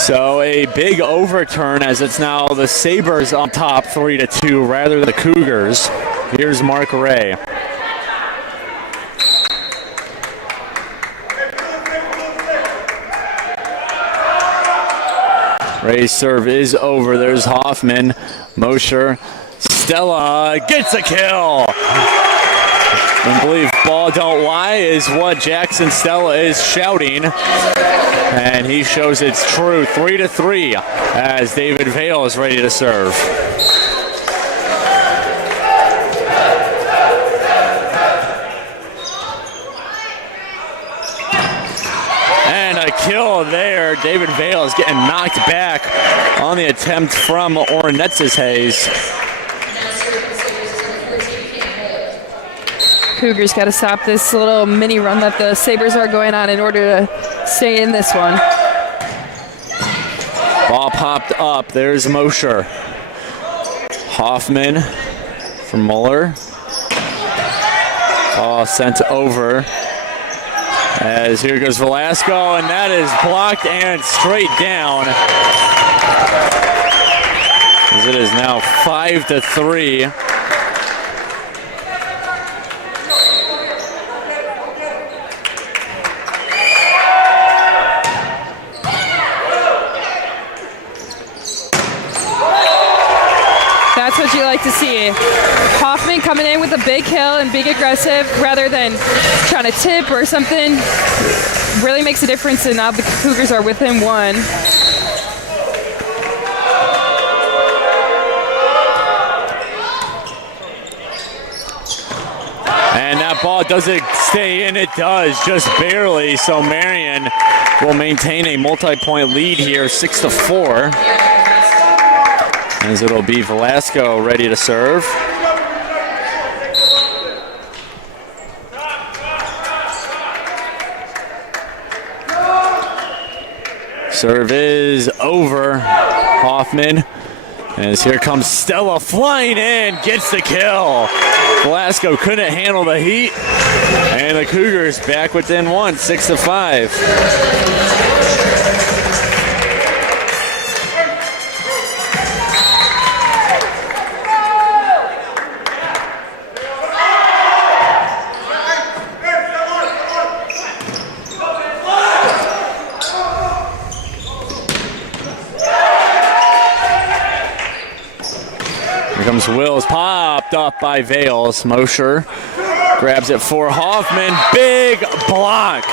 So a big overturn, as it's now the Sabres on top 3-2 rather than the Cougars. Here's Mark Ray. Ray's serve is over. There's Hoffman. Mosher. Stella gets a kill. I believe ball don't lie is what Jackson Stella is shouting. And he shows it's true. 3-3 as David Vale is ready to serve. And a kill there. David Vale is getting knocked back on the attempt from Orenetzes-Hayes. Cougars got to stop this little mini run that the Sabres are going on in order to stay in this one. Ball popped up. There's Mosher. Hoffman from Muller. Ball sent over. As here goes Velasco, and that is blocked and straight down. As it is now 5-3. That's what you like to see. Hoffman coming in with a big kill and being aggressive rather than trying to tip or something really makes a difference, and now the Cougars are within one. And that ball doesn't stay in. It does, just barely. So Marian will maintain a multi-point lead here, 6-4. As it'll be Velasco ready to serve. Serve is over. Hoffman. As here comes Stella flying in, gets the kill. Velasco couldn't handle the heat. And the Cougars back within one, 6-5. comes Wills, popped up by Vales. Mosher grabs it for Hoffman. Big block.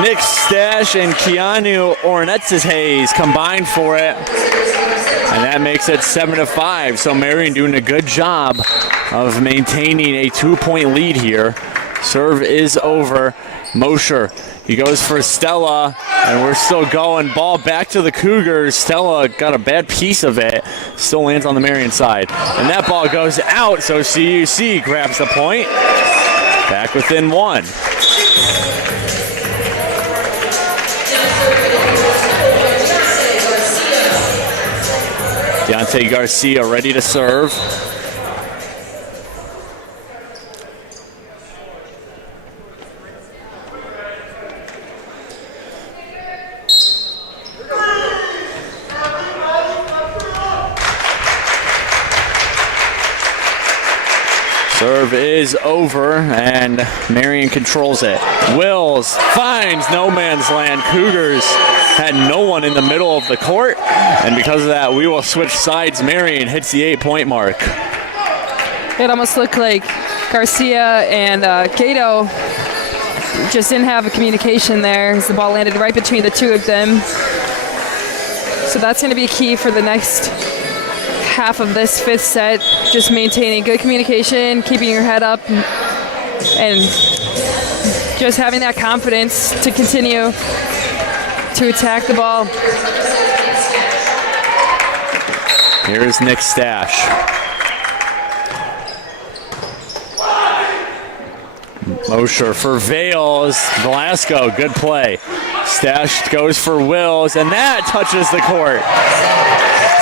Nick Stash and Keanu Ornetzes-Hayes combined for it. And that makes it 7-5. So Marian doing a good job of maintaining a 2-point lead here. Serve is over. Mosher, he goes for Stella, and we're still going. Ball back to the Cougars. Stella got a bad piece of it. Still lands on the Marian side. And that ball goes out, so CUC grabs the point. Back within one. Deontay Garcia ready to serve. Serve is over, and Marian controls it. Wills finds no man's land. Cougars had no one in the middle of the court, and because of that, we will switch sides. Marian hits the 8-point mark. It almost looked like Garcia and Gato just didn't have a communication there as the ball landed right between the two of them. So that's going to be key for the next half of this fifth set, just maintaining good communication, keeping your head up, and just having that confidence to continue to attack the ball. Here's Nick Stash. Mosher for Vales. Velasco, good play. Stash goes for Wills, and that touches the court.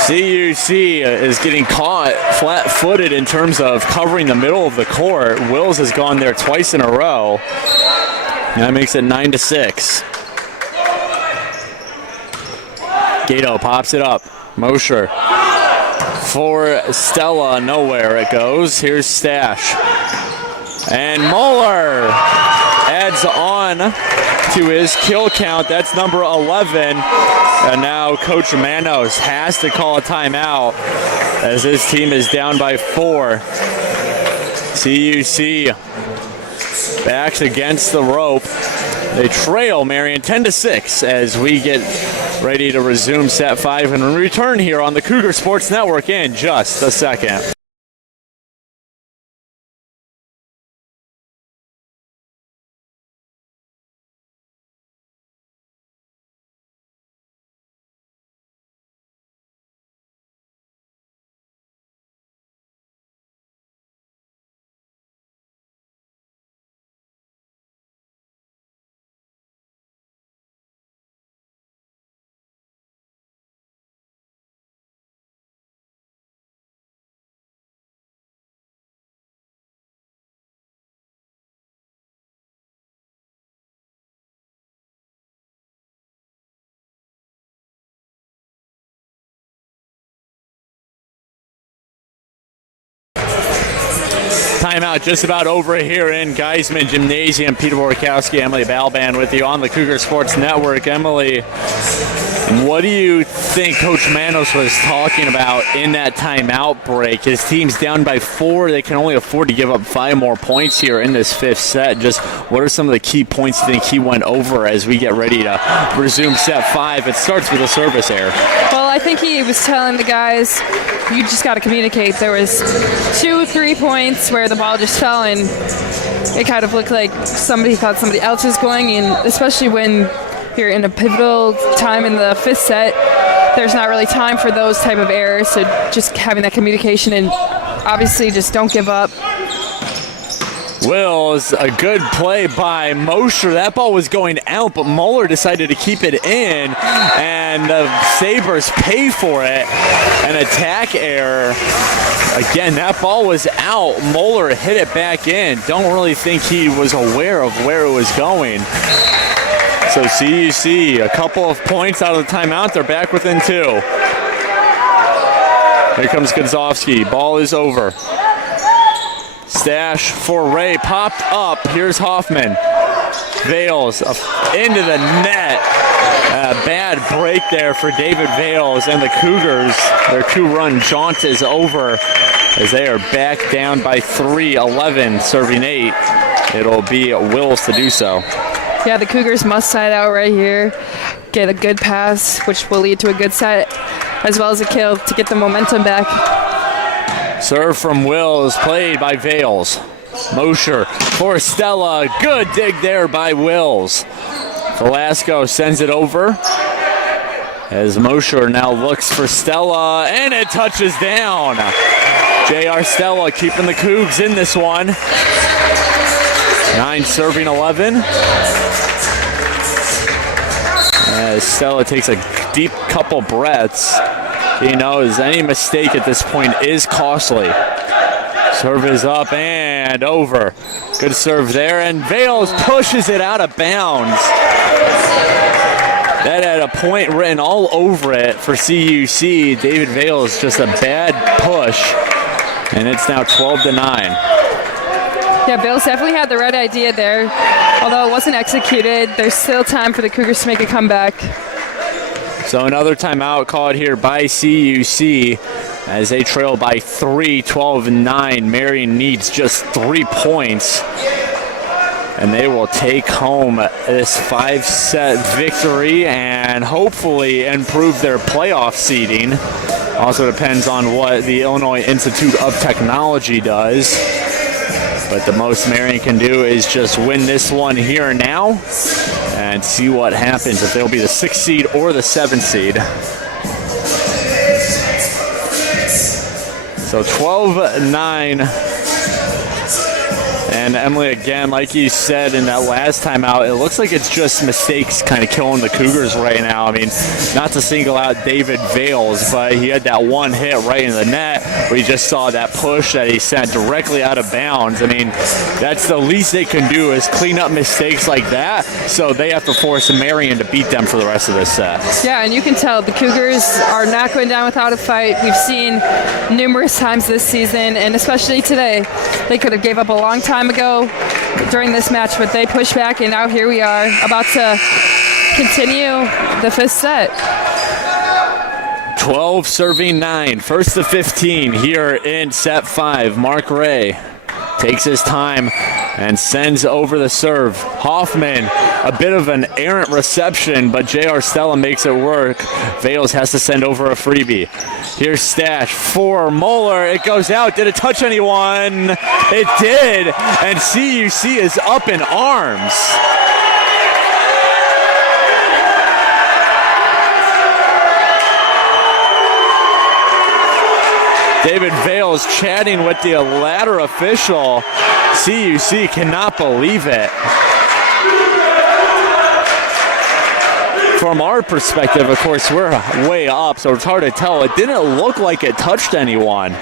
CUC is getting caught flat-footed in terms of covering the middle of the court. Wills has gone there twice in a row. And that makes it 9-6. Gato pops it up. Mosher for Stella. Nowhere it goes. Here's Stash. And Moeller adds on to his kill count. That's number 11. And now Coach Manos has to call a timeout as his team is down by 4. CUC backs against the rope. They trail Marian 10-6 as we get ready to resume set 5 and return here on the Cougar Sports Network in just a second. Timeout just about over here in Geisman Gymnasium. Peter Borkowski, Emily Balban with you on the Cougar Sports Network. Emily, what do you think Coach Manos was talking about in that timeout break? His team's down by 4. They can only afford to give up 5 more points here in this fifth set. Just what are some of the key points you think he went over as we get ready to resume set 5? It starts with a service error. Well, I think he was telling the guys, you just got to communicate. There was 2-3 points where the ball just fell, and it kind of looked like somebody thought somebody else was going, and especially when you're in a pivotal time in the fifth set, there's not really time for those type of errors. So just having that communication, and obviously just don't give up. Wills, a good play by Mosher. That ball was going out, but Moeller decided to keep it in, and the Sabres pay for it. An attack error. Again, that ball was out. Moeller hit it back in. Don't really think he was aware of where it was going. So CUC, a couple of points out of the timeout. They're back within 2. Here comes Gonzalski. Ball is over. Stash for Ray, popped up. Here's Hoffman. Vales into the net. Bad good break there for David Vales, and the Cougars, their 2-run jaunt is over as they are back down by 3, 11, serving 8. It'll be Wills to do so. Yeah, the Cougars must side out right here, get a good pass, which will lead to a good set, as well as a kill to get the momentum back. Serve from Wills, played by Vales. Mosher for Stella. Good dig there by Wills. Velasco sends it over as Mosher now looks for Stella, and it touches down. J.R. Stella keeping the Cougs in this one. 9 serving 11. As Stella takes a deep couple breaths. He knows any mistake at this point is costly. Serve is up and over. Good serve there, and Vales pushes it out of bounds. That had a point written all over it for CUC. David Vales, just a bad push, and it's now 12-9. Yeah, Vales definitely had the right idea there. Although it wasn't executed, there's still time for the Cougars to make a comeback. So another timeout called here by CUC as they trail by 3, 12-9. Marian needs just 3 points, and they will take home this 5-set victory and hopefully improve their playoff seeding. Also depends on what the Illinois Institute of Technology does. But the most Marian can do is just win this one here and now and see what happens, if they'll be the 6th seed or the 7th seed. So 12-9. And Emily, again, like you said in that last time out, it looks like it's just mistakes kind of killing the Cougars right now. I mean, not to single out David Vales, but he had that one hit right in the net where you just saw that push that he sent directly out of bounds. I mean, that's the least they can do is clean up mistakes like that, so they have to force Marian to beat them for the rest of this set. Yeah, and you can tell the Cougars are not going down without a fight. We've seen numerous times this season, and especially today. They could have gave up a long time ago during this match, but they pushed back, and now here we are about to continue the 5th set. 12 serving 9, 1st to 15 here in set 5. Mark Ray takes his time and sends over the serve. Hoffman, a bit of an errant reception, but J.R. Stella makes it work. Vales has to send over a freebie. Here's Stash for Moeller. It goes out. Did it touch anyone? It did, and CUC is up in arms. David Vales chatting with the ladder official. CUC cannot believe it. From our perspective, of course, we're way up, so it's hard to tell. It didn't look like it touched anyone.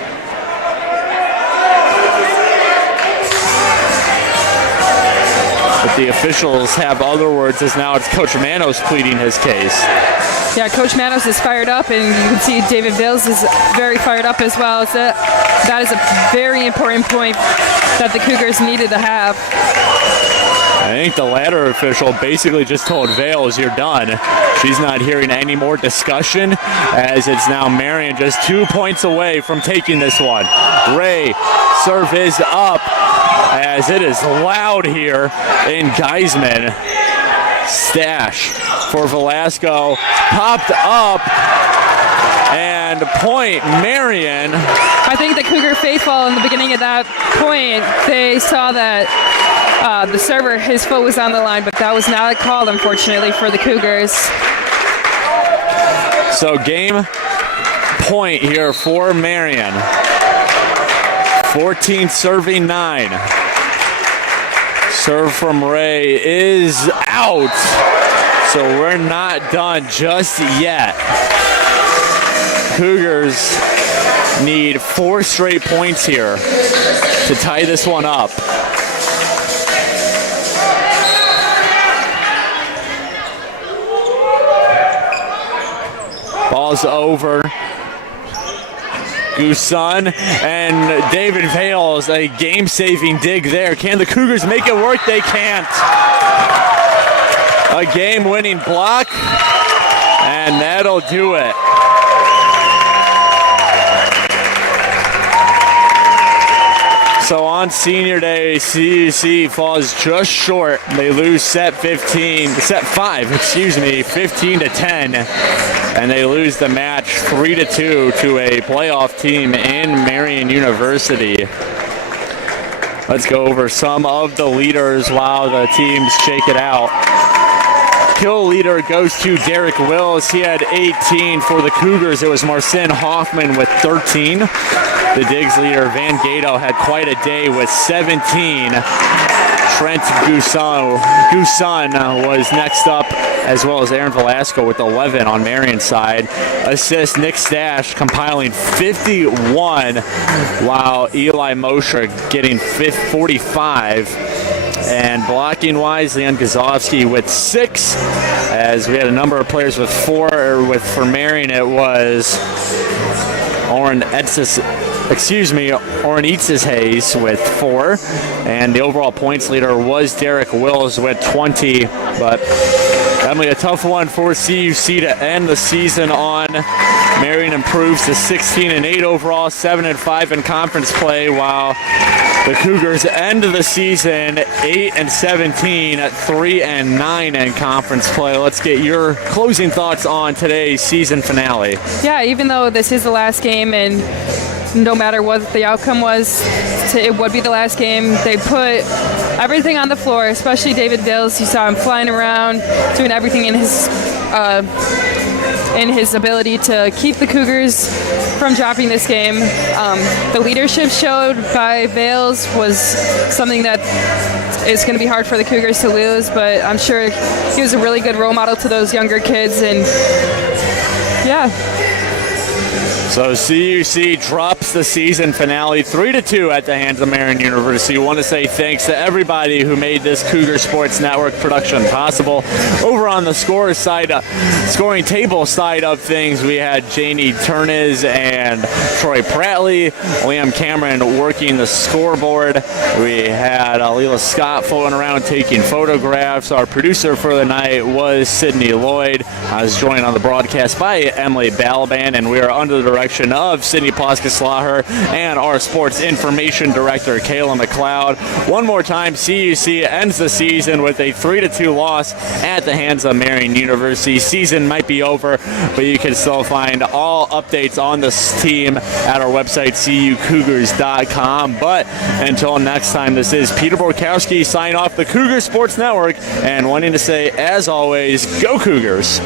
But the officials have other words, as now it's Coach Manos pleading his case. Yeah, Coach Manos is fired up, and you can see David Vales is very fired up as well. So that is a very important point that the Cougars needed to have. I think the ladder official basically just told Vales, you're done. She's not hearing any more discussion, as it's now Marian just 2 points away from taking this one. Ray, serve is up, as it is loud here in Geisman. Stash for Velasco, popped up, and point Marian. I think the Cougar faithful in the beginning of that point, they saw that the server, his foot was on the line, but that was not called, unfortunately, for the Cougars. So game point here for Marian. 14 serving 9. Serve from Ray is out. So we're not done just yet. Cougars need 4 straight points here to tie this one up. Ball's over. Gooson and David Vales, a game-saving dig there. Can the Cougars make it work? They can't. A game-winning block, And that'll do it. So on senior day, CUC falls just short. They lose set 5, 15-10, and they lose the match 3-2 to a playoff team in Marian University. Let's go over some of the leaders while the teams shake it out. Kill leader goes to Derek Wills. He had 18 for the Cougars. It was Marcin Hoffman with 13. The Diggs leader, Van Gato, had quite a day with 17. Trent Gusan was next up, as well as Aaron Velasco with 11 on Marian's side. Assist, Nick Stash compiling 51, while Eli Mosher getting 45. And blocking wise, Leon Gazovsky with 6, as we had a number of players with 4. For Marian, it was Oren Itzes Hayes with 4, and the overall points leader was Derek Wills with 20. But definitely a tough one for CUC to end the season on. Marian improves to 16-8 overall, 7-5 in conference play, while the Cougars end the season 8-17 at 3-9 in conference play. Let's get your closing thoughts on today's season finale. Yeah, even though this is the last game and no matter what the outcome was, it would be the last game. They put everything on the floor, especially David Dills. You saw him flying around, doing everything in his ability to keep the Cougars from dropping this game. The leadership showed by Vales was something that is going to be hard for the Cougars to lose, but I'm sure he was a really good role model to those younger kids, and yeah. So CUC drops the season finale 3-2 at the hands of Marian University. We want to say thanks to everybody who made this Cougar Sports Network production possible. Over on the scoring table side of things, we had Janie Turnez and Troy Prattley, Liam Cameron working the scoreboard. We had Leela Scott floating around taking photographs. Our producer for the night was Sydney Lloyd. I was joined on the broadcast by Emily Balaban, and we are under the direction of Sydney Ploska-Slaher and our sports information director, Kayla McLeod. One more time, CUC ends the season with a 3-2 loss at the hands of Marian University. Season might be over, but you can still find all updates on this team at our website, cucougars.com. But until next time, this is Peter Borkowski signing off the Cougar Sports Network and wanting to say, as always, go Cougars.